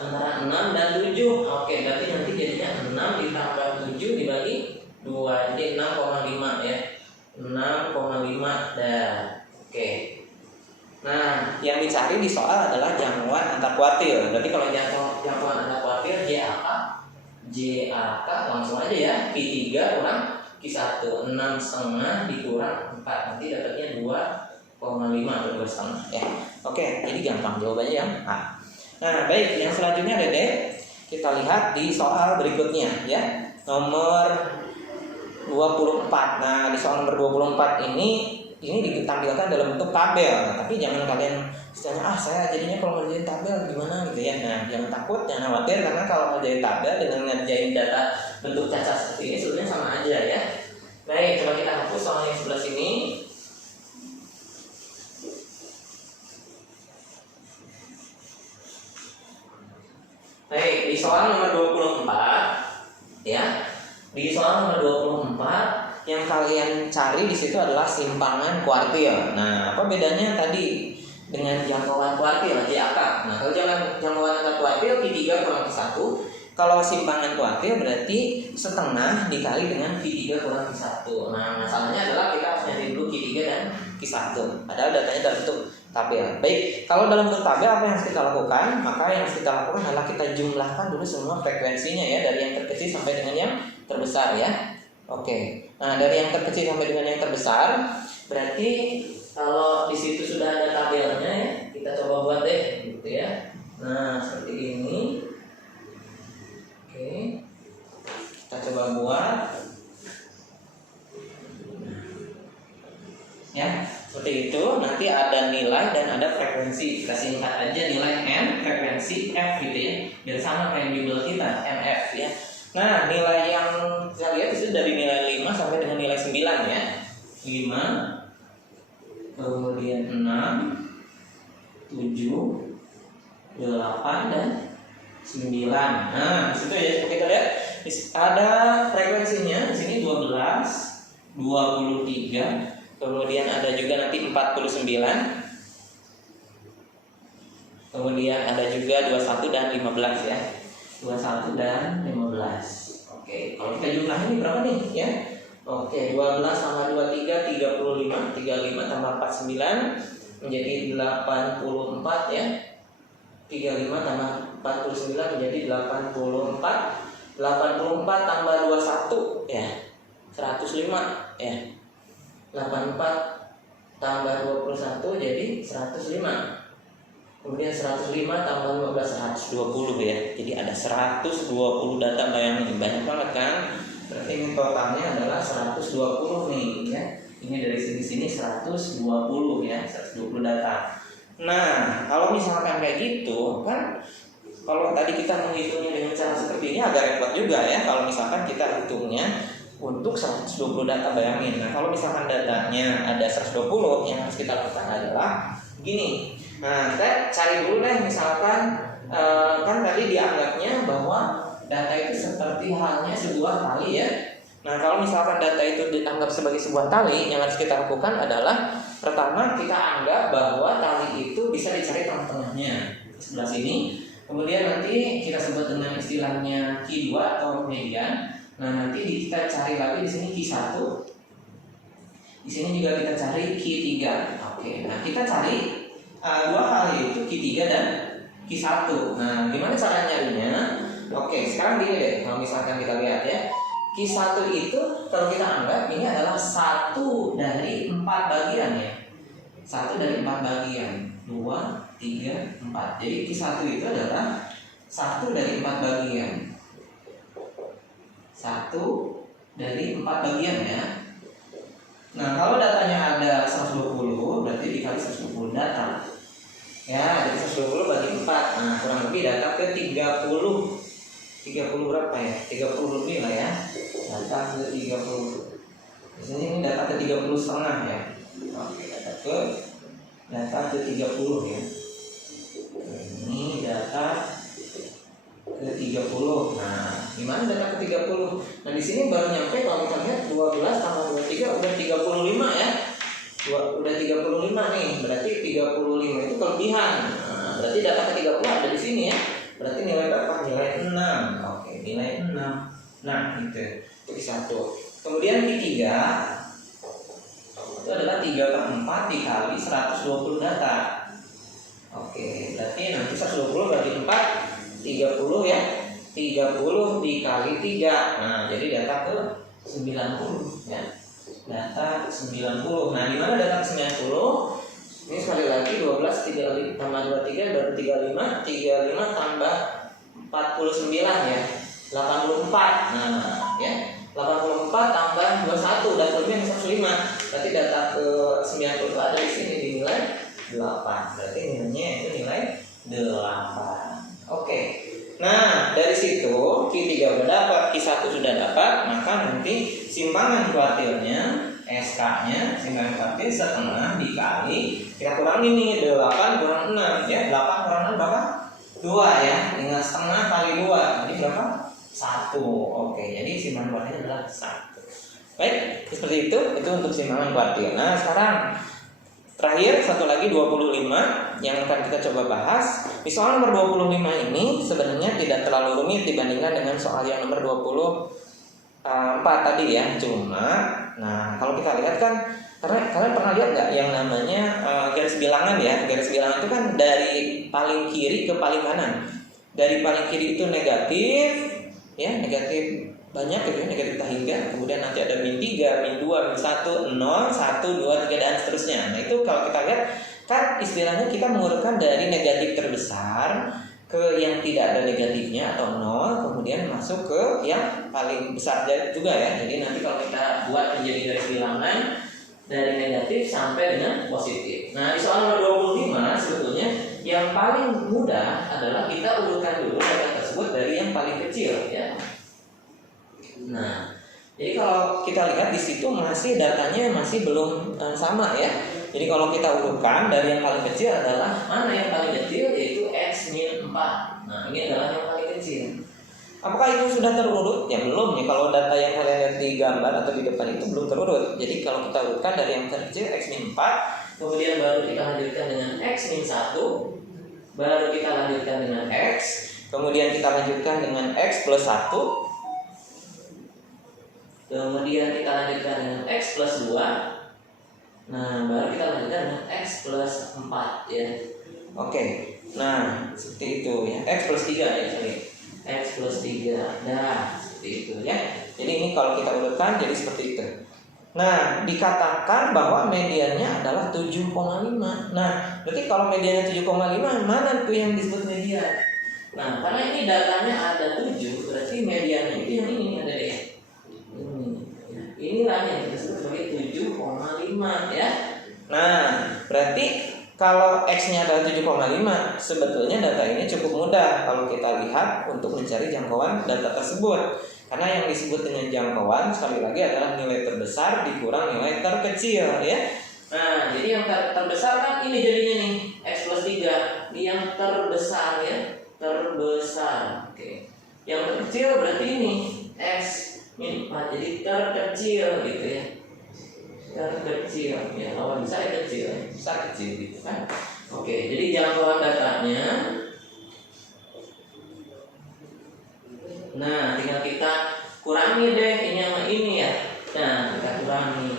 antara 6 dan 7. Oke, berarti nanti jadinya 6 ditambah 7 dibagi 2 jadi 6,5 ya. 6,5 dah. Oke. Nah, yang dicari di soal adalah jangkauan antar kuartil. Berarti kalau jangkauan antar kuartil JAK langsung aja ya. Q3 kurang Q1 6,5 dikurang 4 nanti dapatnya 2,5 atau 2,5 ya. Oke, jadi gampang jawabannya yang A. Nah, baik, yang selanjutnya Dede, kita lihat di soal berikutnya ya. Nomor 24. Nah, di soal nomor 24 ini ditampilkan dalam bentuk tabel. Nah, tapi jangan kalian istilahnya saya jadinya kalau ngerjain tabel gimana gitu ya. Nah, jangan takut, jangan khawatir karena kalau ngerjain tabel dengan ngerjain data bentuk cacat seperti ini sebenarnya sama aja ya. Baik, coba kita hapus soal yang sebelah sini. Baik, di soal nomor 24 ya. Di soal nomor 24 yang kalian cari di situ adalah simpangan kuartil. Nah, apa bedanya tadi dengan jangkauan kuartil JAK? Nah, kalau jangkauan antar kuartil Q3 kurang Q1. Kalau simpangan kuartil berarti setengah dikali dengan Q3 kurang Q1. Nah, masalahnya adalah kita harus nyari dulu Q3 dan Q1. Padahal datanya dalam bentuk tabel. Baik, kalau dalam bentuk tabel apa yang harus kita lakukan? Maka yang harus kita lakukan adalah kita jumlahkan dulu semua frekuensinya ya, dari yang terkecil sampai dengan yang terbesar ya. Oke. Nah, dari yang terkecil sampai dengan yang terbesar, berarti kalau di situ sudah ada tabelnya ya, kita coba buat deh gitu ya. Nah, seperti ini. Oke. Kita coba buat. Ya, seperti itu. Nanti ada nilai dan ada frekuensi. Kita singkat aja nilai N, frekuensi F gitu ya. Biar sama kayak bimbel kita, MF ya. Nah, nilai yang saya lihat itu dari nilai 5 sampai dengan nilai 9 ya. 5, kemudian 6, 7, 8 dan 9. Nah, di situ ya kita lihat ada frekuensinya di sini 12, 23, kemudian ada juga nanti 49. Kemudian ada juga 21 dan 15 ya. 21 dan 15. Oke, kalau kita jumlahin ini berapa nih ya? Oke, 12 tambah 23 35, 35 tambah 49 menjadi 84 ya. 35 tambah 49 menjadi 84. 84 tambah 21 ya. 105 ya. 84 tambah 21 jadi 105. Kemudian 105 tambah 15 120 ya. Jadi ada 120 data, bayangin banyak banget kan? Berarti ini totalnya adalah 120 nih ya. Ini dari sini 120 ya, 120 data. Nah, kalau misalkan kayak gitu kan, kalau tadi kita menghitungnya dengan cara seperti ini agak repot juga ya. Kalau misalkan kita hitungnya untuk 120 data, bayangin. Nah, kalau misalkan datanya ada 120, yang harus kita lakukan adalah gini. Nah, kita cari dulu deh, misalkan kan tadi dianggapnya bahwa data itu seperti halnya sebuah tali ya. Nah, kalau misalkan data itu dianggap sebagai sebuah tali, yang harus kita lakukan adalah pertama kita anggap bahwa tali itu bisa dicari tengah-tengahnya di sebelah sini. Kemudian nanti kita sebut dengan istilahnya Q2 atau median. Nah, nanti kita cari lagi di sini Q1. Di sini juga kita cari Q3. Oke, nah kita cari dua hal yaitu Q3 dan Q1. Nah, gimana cara nyarinya? Oke, sekarang gini deh, kalau misalkan kita lihat ya, Q1 itu kalau kita anggap ini adalah 1 dari 4 bagian ya. 1 dari 4 bagian. 2, 3, 4. Jadi Q1 itu adalah 1 dari 4 bagian. 1 dari 4 bagian ya. Nah, kalau datanya ada 120, berarti dikali 120 data. Ya, jadi 120 bagi 4. Nah, kurang lebih data ke 30. 30 berapa ya? 30 lebih lah ya. Data ke 30. Di sini ini data ke 30 setengah ya. Oke, data ke 30 ya. Ini data ke 30. Nah, gimana data ke 30? Nah, di sini baru nyampe kalau kita lihat 12 tambah 23 udah 35 ya. Udah 35 nih. Berarti 35 itu kelebihan. Nah, berarti data ke 30 ada di sini ya. Berarti nilai berapa? Nilai 6. Oke, nilai 6. Nah, itu Q1. Kemudian Q3 itu adalah 3/4 dikali 120 data. Oke, berarti nanti 120 bagi 4 30 ya. 30 dikali 3. Nah, jadi data ke 90 ya. Data 90. Nah, di mana data ke 90? Ini sekali lagi 12 tambah 23 berarti 35. 35 tambah 49 ya. 84. Nah, ya. 84 tambah 21 dan lebih 105. Berarti data ke 90 ada di sini di nilai 8. Berarti nilainya itu nilai 8. Oke. Nah, dari situ Q3 sudah dapat, Q1 sudah dapat, maka nanti simpangan kuartilnya, SK-nya, simpangan kuartil setengah dikali, kita kurangi nih 8 kurang 6 ya. 8 kurang 6 berapa? 2 ya. Dengan setengah kali 2. Jadi berapa? 1. Oke, jadi simpangan kuartilnya adalah 1. Baik, seperti itu untuk simpangan kuartil. Nah, sekarang terakhir satu lagi 25 yang akan kita coba bahas. Di soal nomor 25 ini sebenarnya tidak terlalu rumit dibandingkan dengan soal yang nomor 24 tadi ya. Cuma, nah kalau kita lihat kan, karena kalian pernah lihat nggak yang namanya garis bilangan ya? Garis bilangan itu kan dari paling kiri ke paling kanan. Dari paling kiri itu negatif, ya negatif banyak gitu, negatif tak hingga. Kemudian nanti ada min 3, min 2, min 1, 0, 1, 2, 3 dan seterusnya. Nah itu kalau kita lihat kan istilahnya kita mengurutkan dari negatif terbesar ke yang tidak ada negatifnya atau 0, kemudian masuk ke yang paling besar juga ya. Jadi nanti kalau kita buat menjadi garis bilangan dari negatif sampai dengan positif. Nah di soal nomor 25 sebetulnya yang paling mudah adalah kita urutkan dulu data tersebut dari yang paling kecil ya. Nah, Jadi kalau kita lihat di situ masih datanya masih belum sama ya. Jadi kalau kita urutkan dari yang paling kecil adalah mana yang paling kecil, yaitu X min 4. Nah ini adalah yang paling kecil. Apakah itu sudah terurut? Ya belum ya. Kalau data yang kalian lihat di gambar atau di depan itu belum terurut. Jadi kalau kita urutkan dari yang terkecil X min 4, kemudian baru kita lanjutkan dengan X min 1, baru kita lanjutkan dengan X, kemudian kita lanjutkan dengan X plus 1, kemudian kita lanjutkan dengan X plus 2. Nah baru kita lanjutkan dengan X plus 4 ya. Oke. Nah seperti itu ya. X plus 3 ya, sorry. X plus 3. Nah seperti itu ya. Jadi ini kalau kita urutkan jadi seperti itu. Nah dikatakan bahwa mediannya adalah 7,5. Nah berarti kalau mediannya 7,5, mana tuh yang disebut median? Nah karena ini datanya ada 7, berarti mediannya itu yang ini ada deh. Inilah yang disebut sebagai 7,5 ya. Nah berarti kalau X-nya adalah 7,5, sebetulnya data ini cukup mudah kalau kita lihat untuk mencari jangkauan data tersebut. Karena yang disebut dengan jangkauan sekali lagi adalah nilai terbesar dikurang nilai terkecil ya. Nah jadi yang terbesar kan ini jadinya nih X plus 3. Yang terbesar ya, terbesar. Oke. Yang terkecil berarti ini X min 4, jadi terkecil gitu ya. Terkecil ya, lawan besar kecil, besar kecil gitu kan. Oke, jadi jangkauan datanya. Nah, tinggal kita kurangi deh ini sama ini ya. Nah, kita kurangi.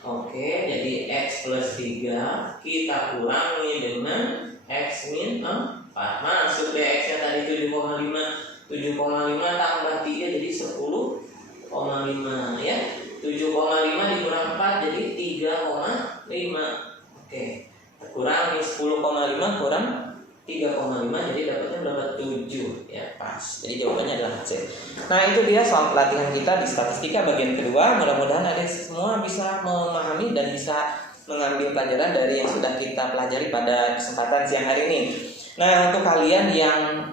Oke, jadi X plus 3 kita kurangi dengan X min 4. Masuk deh X nya tadi 7,5. 7,5 tambah 3 jadi 10,5 ya. 7,5 dikurang 4 jadi 3,5. Oke. Kurangi 10,5 kurang 3,5 jadi dapatnya berapa? 7 ya, pas. Jadi jawabannya adalah C. Nah, itu dia soal pelatihan kita di statistika bagian kedua. Mudah-mudahan adik semua bisa memahami dan bisa mengambil pelajaran dari yang sudah kita pelajari pada kesempatan siang hari ini. Nah, untuk kalian yang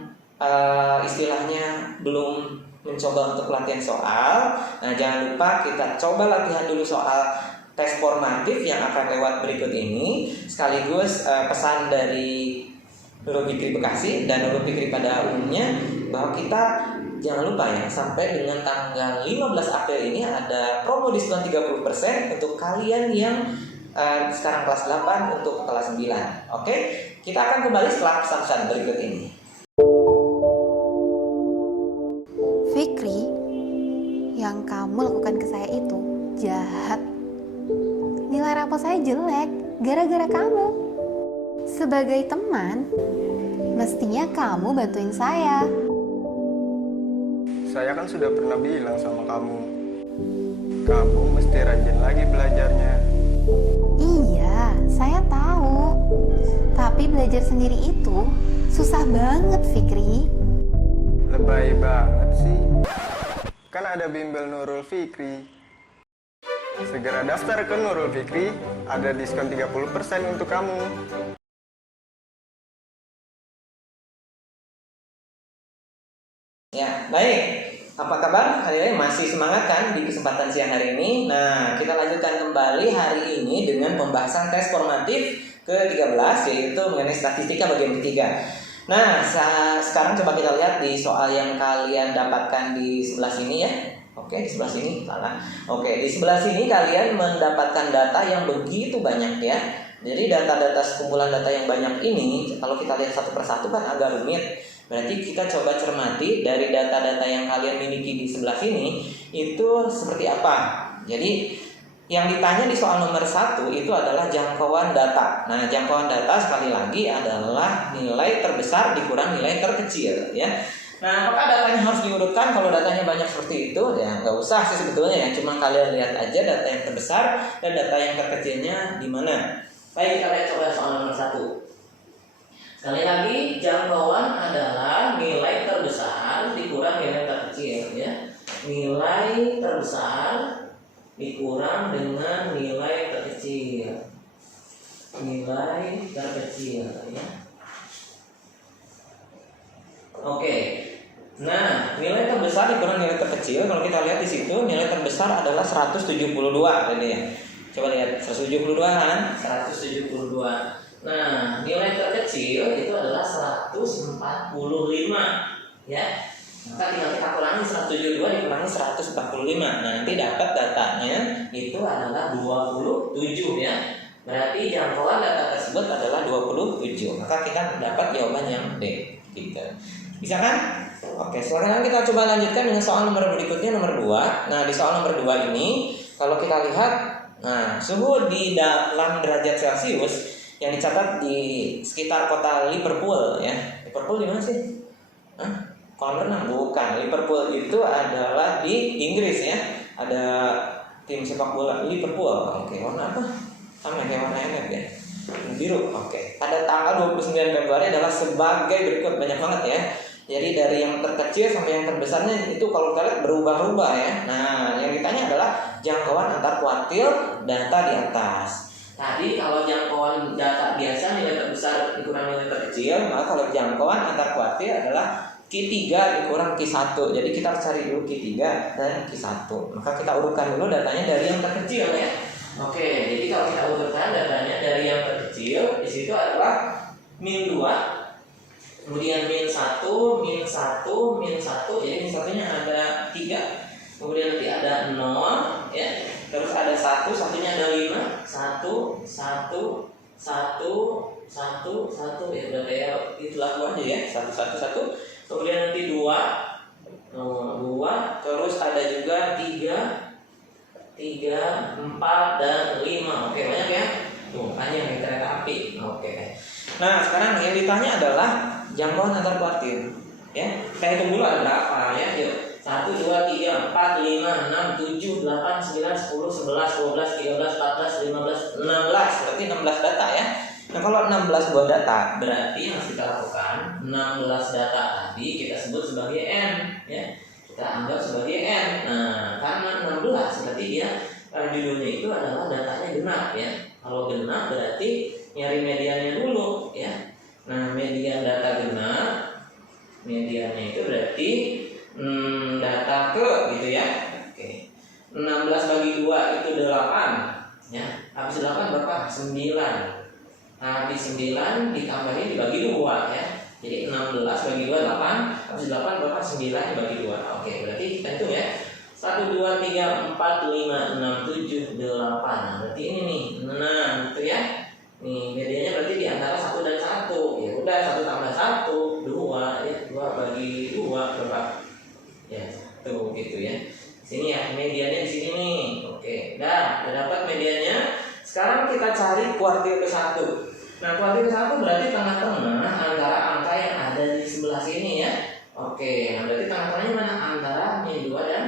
istilahnya belum mencoba untuk latihan soal, nah jangan lupa kita coba latihan dulu soal tes formatif yang akan lewat berikut ini. Sekaligus pesan dari Nurul Fikri Bekasi dan Nurul Fikri pada umumnya bahwa kita jangan lupa ya, sampai dengan tanggal 15 April ini ada promo diskon 30% untuk kalian yang sekarang kelas 8 untuk kelas 9. Oke, kita akan kembali setelah pesan-pesan berikut ini. Fikri, yang kamu lakukan ke saya itu jahat. Nilai rapor saya jelek gara-gara kamu. Sebagai teman, mestinya kamu bantuin saya. Saya kan sudah pernah bilang sama kamu, kamu mesti rajin lagi belajarnya. Iya, saya tahu. Tapi belajar sendiri itu susah banget, Fikri. Lebay banget sih. Kan ada bimbel Nurul Fikri. Segera daftar ke Nurul Fikri, ada diskon 30% untuk kamu. Ya, baik. Apa kabar? Hari ini masih semangat kan di kesempatan siang hari ini? Nah, kita lanjutkan kembali hari ini dengan pembahasan tes formatif ke-13, yaitu mengenai statistika bagian ketiga. Nah, sekarang coba kita lihat di soal yang kalian dapatkan di sebelah sini ya. Oke, di sebelah sini salah. Oke, di sebelah sini kalian mendapatkan data yang begitu banyak ya. Jadi data-data sekumpulan data yang banyak ini, kalau kita lihat satu persatu kan agak rumit. Berarti kita coba cermati dari data-data yang kalian miliki di sebelah sini itu seperti apa. Jadi yang ditanya di soal nomor 1 itu adalah jangkauan data. Nah, jangkauan data sekali lagi adalah nilai terbesar dikurang nilai terkecil ya. Nah, apakah datanya harus diurutkan? Kalau datanya banyak seperti itu ya nggak usah sih sebetulnya ya. Cuma kalian lihat aja data yang terbesar dan data yang terkecilnya di mana. Baik, kita lihat coba soal nomor 1. Sekali lagi, jangkauan adalah nilai terbesar dikurang nilai terkecil ya. Nilai terbesar dikurang dengan nilai terkecil. Nilai terkecil ya. Oke. Nah, nilai terbesar dikurang nilai terkecil. Kalau kita lihat di situ, nilai terbesar adalah 172 tadi ya. Coba lihat 172 kan? 172. Nah, nilai terkecil itu adalah 145 ya. Maka tinggal kita kurangi 172 dikurangi 145. Nah, nanti dapat datanya itu adalah 27 ya. Berarti jangkauan data tersebut adalah 27. Maka kita dapat jawaban yang D gitu. Bisa kan? Oke, sekarang kita coba lanjutkan dengan soal nomor berikutnya, nomor 2. Nah, di soal nomor 2 ini kalau kita lihat, nah, suhu di dalam derajat Celcius yang dicatat di sekitar kota Liverpool ya. Liverpool di mana sih? Kolam renang? Bukan. Liverpool itu adalah di Inggris ya. Ada tim sepak bola Liverpool. Oke, warna apa? Sama kayak warna MF ya. Biru. Oke. Pada tanggal 29 Februari adalah sebagai berikut, banyak banget ya. Jadi dari yang terkecil sampai yang terbesarnya itu kalau kita lihat berubah-ubah ya. Nah, yang ditanya adalah jangkauan antar kuartil data di atas. Tadi kalau jangkauan data biasa nilai terbesar dikurang nilai terkecil, maka kalau jangkauan antar kuartil adalah Q3 dikurang Q1. Jadi kita harus cari dulu Q3 dan Q1. Maka kita urutkan dulu datanya dari yang terkecil ya. Oke, jadi kalau kita urutkan datanya dari yang terkecil, di situ adalah min 2. Kemudian min 1, min 1, min 1. Jadi min satunya ada 3. Kemudian nanti ada 0 ya. Terus ada 1, satunya ada 5. 1, 1, 1, 1 ya, udah kayak itulah aja ya. 1, 1, 1. Kemudian nanti 2. 2, terus ada juga 3, 4 dan 5. Oke, banyak ya. Tuh, panjang nih kereta api. Oke. Nah, sekarang yang ditanya adalah jangkauan antar kuartil. Ya, kita hitung dulu ada berapa ya. Yuk. 1, 2, 3, 4, 5, 6, 7, 8, 9, 10, 11, 12, 13, 14, 15, 16. Berarti 16 data ya. Nah, kalau 16 buah data, berarti yang harus kita lakukan 16 data tadi kita sebut sebagai N ya. Kita anggap sebagai N. Nah, karena 16 berarti dia judulnya itu adalah datanya genap ya. Kalau genap berarti nyari mediannya dulu ya. Nah, median data genap, mediannya itu berarti data ke gitu ya. Oke. 16 bagi 2 itu 8 ya. Habis 8 berapa? 9. Nah, habis 9 ditambahin dibagi 2 ya. Jadi 16 bagi 2 8. Habis 8 berapa? 9 dibagi 2. Oke, berarti kita hitung ya. 1 2 3 4 5 6 7 8. Nah, berarti ini nih 6 gitu ya. Nih, medianya berarti di antara 1 dan 1. Ya udah, 1 tambah 1 2 ya. 2 bagi 2 berapa? Ya, tuh gitu ya. Sini ya, mediannya di sini nih. Oke, udah dapat mediannya. Sekarang kita cari kuartil ke-1. Nah, kuartil ke-1 berarti tengah-tengah antara angka yang ada di sebelah sini ya. Oke, nah berarti tengah-tengahnya mana? Antara min 2 dan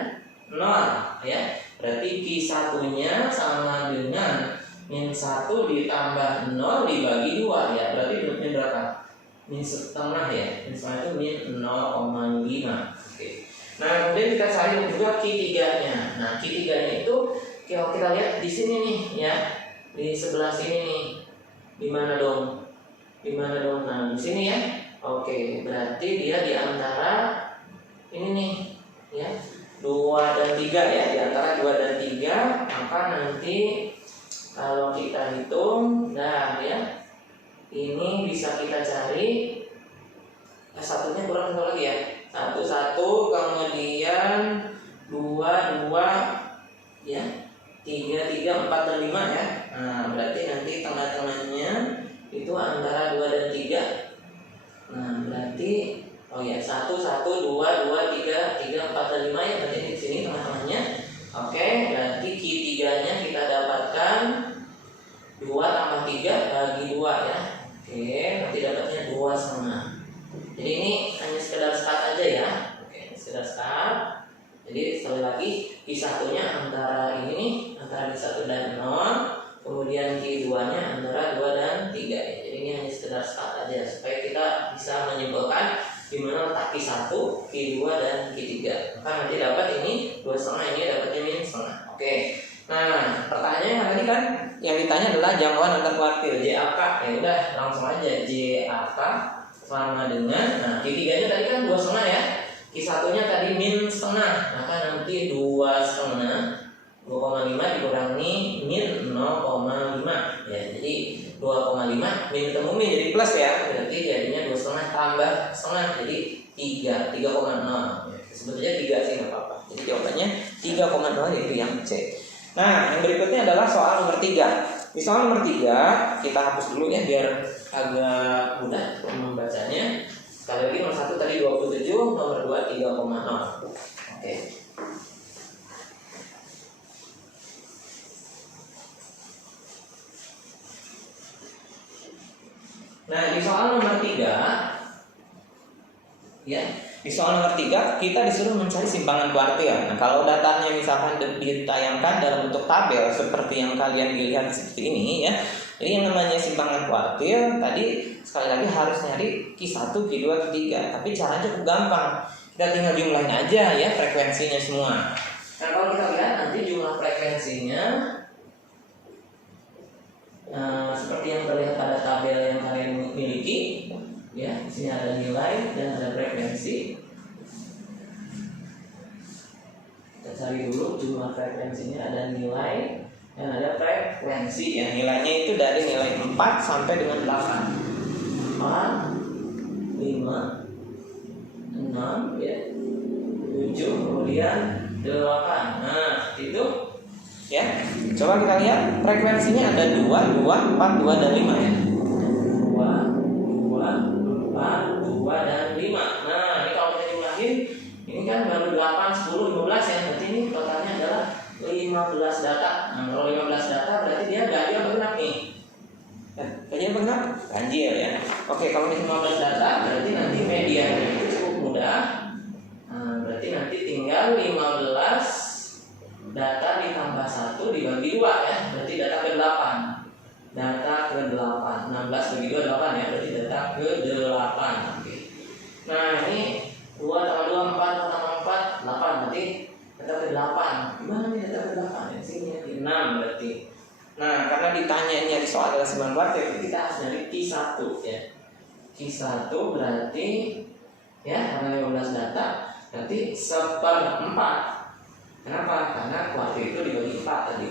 0 ya. Berarti Q1-nya sama dengan min 1 ditambah 0 dibagi 2 ya. Berarti min berapa? Min setengah ya. Min setengah itu min 0,5. Oke. Nah, kemudian kita cari juga Q3-nya. Nah, Q3-nya itu kalau kita lihat di sini nih ya. Di sebelah sini nih. Di mana dong? Di mana dong? Nah, di sini ya. Oke, berarti dia di antara ini nih ya. 2 dan 3 ya, di antara 2 dan 3. Maka nanti kalau kita hitung, nah ya. Ini bisa kita cari satunya kurang satu lagi ya. 1 1 kemudian 2 2 ya. 3 3 4 dan 5 ya. Nah, berarti nanti tengah-tengahnya itu antara 2 dan 3. Nah, berarti oh ya, 1 1 2 2 3 3 4 dan 5 ya, berarti di sini tengah-tengahnya. Oke, berarti Q3-nya kita dapatkan 2 tambah 3 bagi 2 ya. Oke, nanti dapatnya 2,5. Jadi ini hanya sekedar start aja ya. Oke, sekedar start. Jadi sekali lagi Q1-nya antara ini nih, antara Q1 dan 0. Kemudian Q2-nya antara 2 dan 3 ya. Jadi ini hanya sekedar start aja supaya kita bisa menyimpulkan di mana letak Q1, Q2 dan Q3. Maka nanti dapat ini 2,5, ini dapatnya min setengah. Oke. Nah, pertanyaannya tadi kan yang ditanya adalah jangkauan antar kuartil JAK. Ya udah, langsung aja JAK sama dengan, nah Q3-nya tadi kan 2,5 ya. Q1-nya tadi min setengah, maka nanti 2,5 dikurangi min 0,5 ya, jadi 2,5 min ketemu min jadi plus ya, berarti jadinya 2,5 tambah setengah jadi 3,0 ya. Sebut aja 3 sih nggak apa-apa, jadi jawabannya 3,0 yaitu yang C. Nah, yang berikutnya adalah soal nomor 3. Di soal nomor 3 kita hapus dulu ya biar agak mudah membacanya. Sekali lagi nomor 1 tadi 27, nomor 2 3,0. Oke. Nah, di soal nomor 3 ya, di soal nomor 3 kita disuruh mencari simpangan kuartil. Nah, kalau datanya misalkan ditayangkan dalam bentuk tabel seperti yang kalian lihat seperti ini ya. Jadi yang namanya simpangan kuartil tadi sekali lagi harus nyari Q1, Q2, Q3. Tapi caranya cukup gampang. Kita tinggal jumlahin aja ya frekuensinya semua. Nah, kalau kita lihat nanti jumlah frekuensinya seperti yang terlihat pada tabel yang kalian miliki ya. Di sini ada nilai dan ada frekuensi. Kita cari dulu jumlah frekuensinya, ada nilai dan ada frekuensi ya. Nilainya itu dari nilai 4 sampai dengan 8. 4, 5, 6 ya, 7, kemudian 8. Nah, itu ya. Coba kita lihat frekuensinya ada 2, 4, 2 dan 5 ya. 2, 4, 2 dan 5. Nah, ini kalau kita jumlahin ini kan baru 8, 10, 15 ya. Berarti ini totalnya adalah 15 data. Nah, kalau 15 data berarti dia ganjil atau genap nih? Ganjil atau genap? Ganjil ya. Oke, kalau ini 15 data berarti nanti mediannya itu cukup mudah. Nah, berarti nanti tinggal 15 data ditambah 1 dibagi 2 ya. Berarti data ke-8. Data ke-8. 16 bagi 2 8 ya. Berarti data ke-8. Oke. Nah, ini 2 tambah 2 4 tambah 4 8 berarti data ke-8. Gimana nih data ke-8? Di sini 6 berarti. Nah, karena ditanyanya di soal adalah simpangan kuartil, kita harus nyari Q1 ya. Q1 berarti ya, karena 15 data berarti 1/4. Kenapa? Karena kuartil itu dibagi 4 tadi.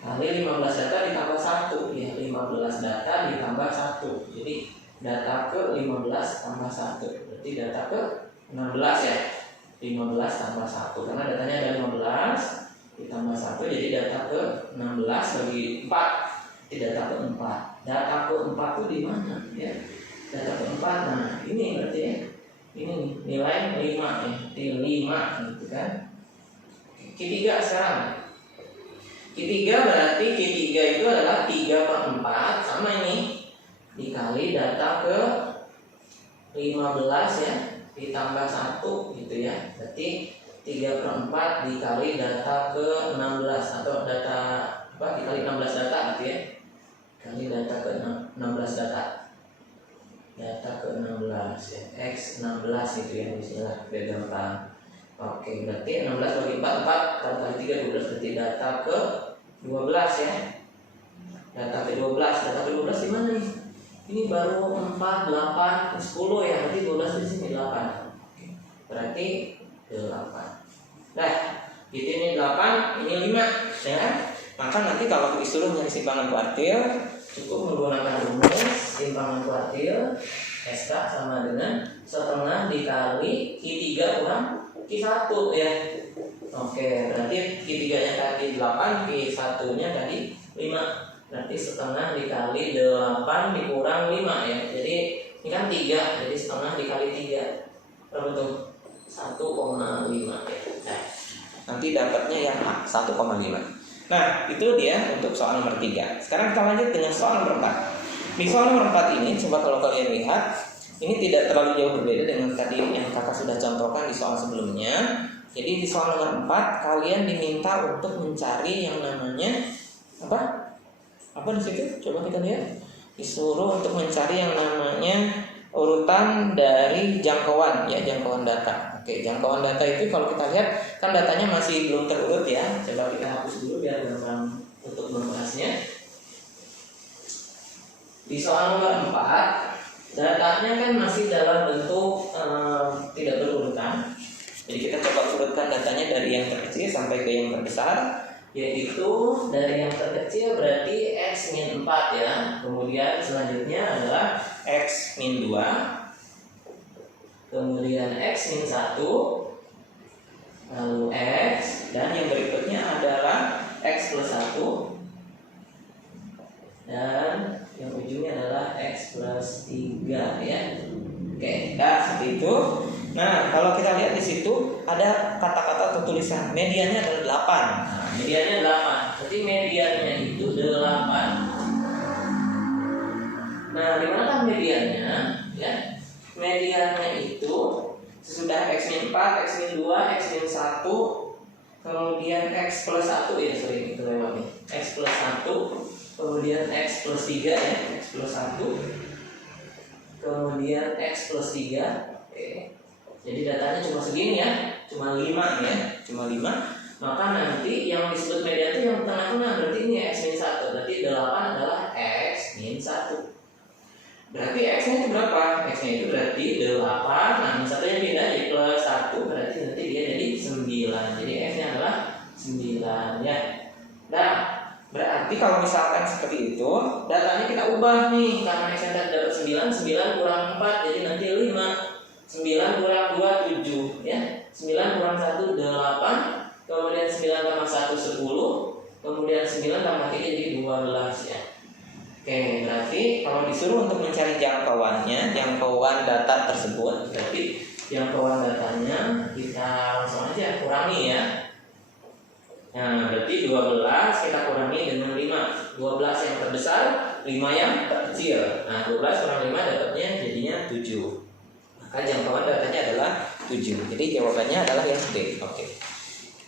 Kali 15 data ditambah 1 ya, 15 data ditambah 1. Jadi data ke-15 tambah 1. Berarti data ke-16 ya. 15 tambah 1 karena datanya ada 15 ditambah 1 jadi data ke-16 bagi 4. Ini data ke-4. Data ke-4 itu di mana ya? Data ke-4. Nah, ini berarti ya. Ini nih, nilai 5 ya. 5 gitu kan. Q3 sekarang. Q3 berarti Q3 itu adalah 3/4 sama ini dikali data ke-15 ya ditambah 1 gitu ya. Berarti 3/4 dikali data ke-16 atau data apa dikali 16 data gitu ya. Kali data ke-16 data. Data ke-16 ya. X 16 gitu ya misalnya biar gampang. Oke, berarti 16 bagi 4 4 kali 3 12 berarti data ke-12 ya. Data ke-12, data ke-12 di mana nih? Ini baru 4, 8, 10 ya, berarti 12 di sini 8. Oke. Berarti 8. Nah, gitu ini 8, ini 5 ya. Maka nanti kalau disuruh nyari simpangan kuartil cukup menggunakan rumus simpangan kuartil SK sama dengan setengah dikali Q3 kurang Q1 ya. Oke, berarti Q3 nya tadi 8, Q1 nya tadi 5. Berarti setengah dikali 8 dikurang 5 ya. Jadi ini kan 3, jadi setengah dikali 3 berapa tuh? 1,5 ya. Nah, nanti dapatnya yang A 1,5. Nah, itu dia untuk soal nomor 3. Sekarang kita lanjut dengan soal nomor 4. Di soal nomor 4 ini, coba kalau kalian lihat, ini tidak terlalu jauh berbeda dengan tadi yang kakak sudah contohkan di soal sebelumnya. Jadi di soal nomor 4, kalian diminta untuk mencari yang namanya apa? Apa di situ? Coba kita lihat. Disuruh untuk mencari yang namanya urutan dari jangkauan ya, jangkauan data. Oke, jangkauan data itu kalau kita lihat kan datanya masih belum terurut ya. Coba kita hapus dulu biar gampang untuk membahasnya. Di soal nomor 4, datanya kan masih dalam bentuk tidak berurutan. Jadi kita coba urutkan datanya dari yang terkecil sampai ke yang terbesar, yaitu dari yang terkecil berarti X min 4 ya. Kemudian selanjutnya adalah X min 2, kemudian X min 1, lalu X, dan yang berikutnya adalah X plus 1, dan yang ujungnya adalah X plus 3 ya. Oke, nah seperti itu. Nah, kalau kita lihat di situ ada kata-kata atau tulisan mediannya adalah 8. Nah, mediannya 8. Jadi mediannya itu 8. Nah, di manakah mediannya? Ya. Mediannya itu sesudah X min 4, X min 2, X min 1, kemudian X plus 1 ya, sorry itu lewat nih. X plus 1, kemudian X plus 3 ya, X plus 1, kemudian X plus 3. Oke. Jadi datanya cuma segini ya, cuma 5 ya, cuma 5. Maka nanti yang disebut median itu yang tengah-tengah, berarti ini X min 1. Berarti 8 adalah X min 1. Berarti X-nya itu berapa? X-nya itu berarti 8. Nah, min 1-nya pindah jadi plus 1, berarti nanti dia jadi 9. Jadi X-nya adalah 9 ya. Nah, berarti kalau misalkan seperti itu, datanya kita ubah nih, karena X-nya dapat 9, 9 kurang 4 jadi nanti 5. 9 kurang 2, 7 ya. 9 kurang 1, 8. Kemudian 9 tambah 1, 10. Kemudian 9 tambah 3 jadi 12 ya. Oke, berarti kalau disuruh untuk mencari jangkauannya, jangkauan data tersebut, berarti jangkauan datanya kita langsung aja kurangi ya. Nah, berarti 12 kita kurangi dengan 5. 12 yang terbesar, 5 yang terkecil. Nah, 12 kurang 5 dapatnya jadinya 7. Maka jangkauan datanya adalah 7. Jadi jawabannya adalah yang D.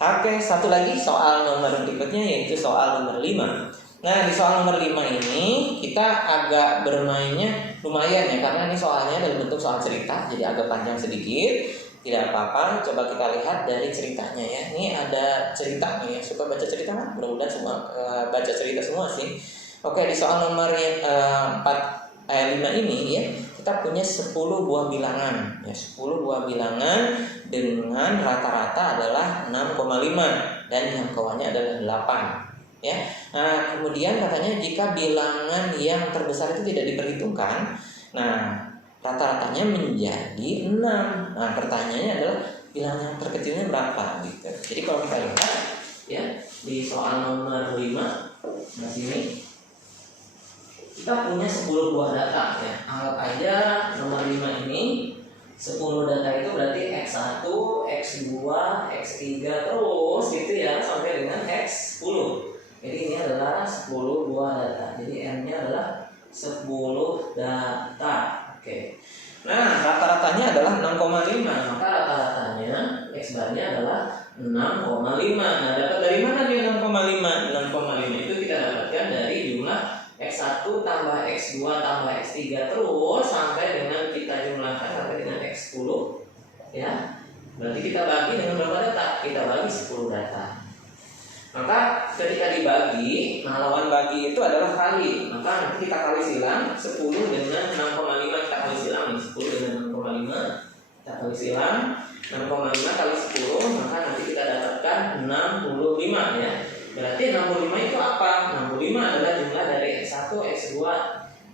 Oke, satu lagi soal nomor berikutnya yaitu soal nomor 5. Nah, di soal nomor 5 ini kita agak bermainnya lumayan ya, karena ini soalnya dalam bentuk soal cerita, jadi agak panjang sedikit. Tidak apa-apa, coba kita lihat dari ceritanya ya. Ini ada ceritanya ya, suka baca cerita kan? Mudah-mudahan semua baca cerita semua sih. Oke, di soal nomor 5 ini ya, kita punya 10 buah bilangan ya, 10 buah bilangan dengan rata-rata adalah 6,5 dan jangkauannya adalah 8 ya. Nah, kemudian katanya jika bilangan yang terbesar itu tidak diperhitungkan, nah rata-ratanya menjadi 6. Nah, pertanyaannya adalah bilangan yang terkecilnya berapa gitu. Jadi kalau kita lihat ya di soal nomor 5 di sini kita punya 10 buah data ya. Anggap aja nomor 5 ini 10 data itu berarti X1, X2, X3 terus gitu ya sampai dengan X10. Jadi ini adalah 10 buah data. Jadi M-nya adalah 10 data. Oke. Nah, rata-ratanya adalah 6,5. Maka rata-ratanya X-bar-nya adalah 6,5. Nah, dapat dari mana dia 6,5? 6,5 itu kita dapatkan dari jumlah X1 tambah X2 tambah X3 terus sampai dengan kita jumlahkan sampai dengan X10 ya. Berarti kita bagi dengan berapa data? Kita bagi 10 data. Maka ketika dibagi, nah lawan bagi itu adalah kali. Maka nanti kita kali silang 10 dengan 6,5, kita kali silang 10 dengan 6,5, kita kali silang 6,5 kali 10, maka nanti kita dapatkan 65 ya. Berarti 65 itu apa? 65 adalah jumlah dari X1, X2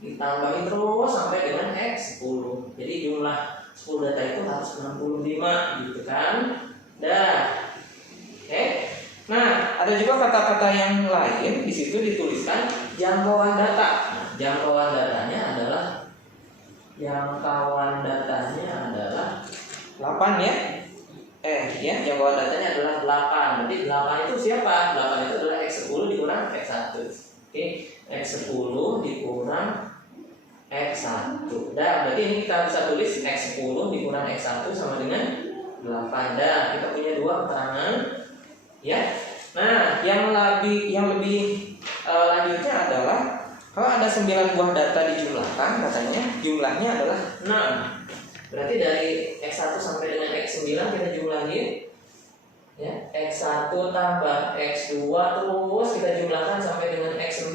ditambahin terus sampai dengan X10. Jadi jumlah 10 data itu harus 65 gitu kan. Dah. Oke. Nah, ada juga kata-kata yang lain di situ dituliskan jangkauan data. Nah, jangkauan datanya adalah 8 ya. Jangkauan datanya adalah 8. Berarti 8 itu siapa? 8 itu adalah X10 dikurang X1. Oke, X10 dikurang X1. Dah, berarti ini kita bisa tulis X10 dikurang X1 sama dengan 8. Dah, kita punya dua keterangan. Ya. Nah, yang lebih lanjutnya adalah kalau ada 9 buah data dijumlahkan, katanya jumlahnya adalah 6. Berarti dari X1 sampai dengan X9 kita jumlahin ya, X1 tambah X2 terus kita jumlahkan sampai dengan X9.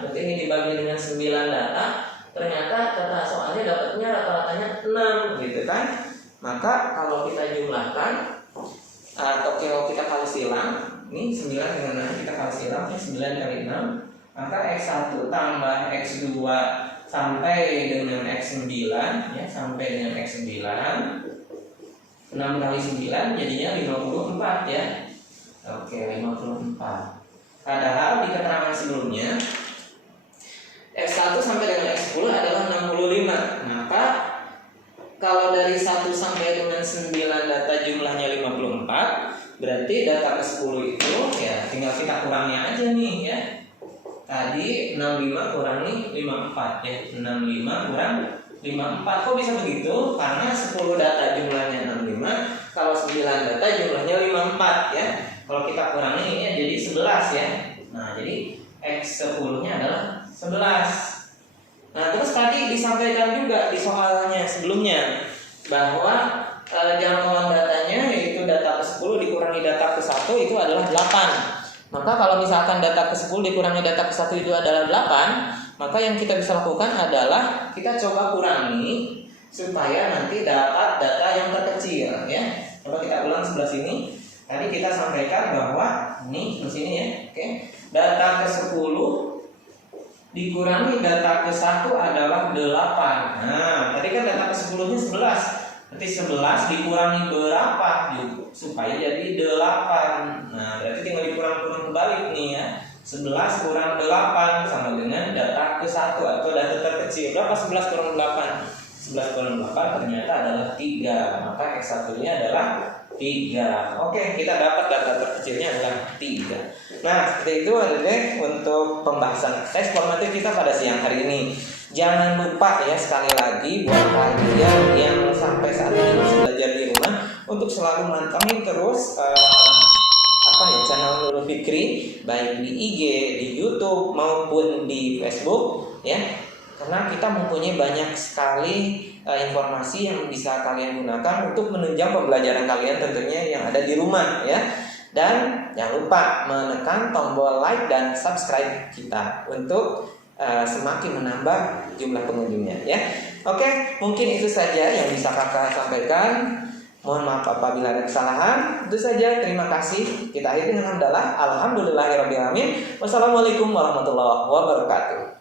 Berarti ini dibagi dengan 9 data. Ternyata kata soalnya dapatnya rata-ratanya 6 gitu kan. Maka kalau kita jumlahkan atau kalau kita kali silang, ini 9 dengan 6 kita kali silang, 9 kali 6, maka X1 tambah X2 sampai dengan X9 ya, sampai dengan X9, 6 kali 9 jadinya 54 ya. Oke, 54. Padahal di keterangan sebelumnya X1 sampai dengan X10 adalah 65. Maka kalau dari 1 sampai dengan 9 data jumlahnya 54, berarti data ke-10 itu ya tinggal kita kurangi aja nih ya. Tadi 65 kurangi 54 ya. 65 kurang 54. Kok bisa begitu? Karena 10 data jumlahnya 65, kalau 9 data jumlahnya 54 ya. Kalau kita kurangi ini jadi 11 ya. Nah, jadi X10-nya adalah 11. Nah, terus tadi disampaikan juga di soalnya sebelumnya bahwa jangkauan datanya yaitu data ke-10 dikurangi data ke-1 itu adalah 8. Maka kalau misalkan data ke-10 dikurangi data ke-1 itu adalah 8, maka yang kita bisa lakukan adalah kita coba kurangi supaya nanti dapat data yang terkecil ya. Coba kita ulang sebelah sini. Tadi kita sampaikan bahwa ini di sini ya, oke. Data ke-10 dikurangi data ke-1 adalah 8. Nah, tadi kan data ke-10-nya 11. Berarti 11 dikurangi berapa? Supaya jadi 8. Nah, berarti tinggal dikurang-kurang kebalik nih ya. 11 kurang 8 sama dengan data ke-1 atau data terkecil. Berapa 11 kurang 8? 11 kurang 8 ternyata adalah 3. Maka X1-nya adalah 3. Oke, kita dapat data terkecilnya adalah 3. Nah, seperti itu adik-adik untuk pembahasan tes formatif kita pada siang hari ini. Jangan lupa ya, sekali lagi buat kalian yang sampai saat ini masih belajar di rumah untuk selalu mantengin terus channel Nurul Fikri baik di IG, di YouTube maupun di Facebook ya. Karena kita mempunyai banyak sekali informasi yang bisa kalian gunakan untuk menunjang pembelajaran kalian tentunya yang ada di rumah ya. Dan jangan lupa menekan tombol like dan subscribe kita untuk semakin menambah jumlah pengunjungnya ya. Oke, mungkin itu saja yang bisa kakak sampaikan. Mohon maaf apabila ada kesalahan. Itu saja, terima kasih. Kita akhiri dengan hamdalah. Alhamdulillahirabbil alamin. Wassalamualaikum warahmatullahi wabarakatuh.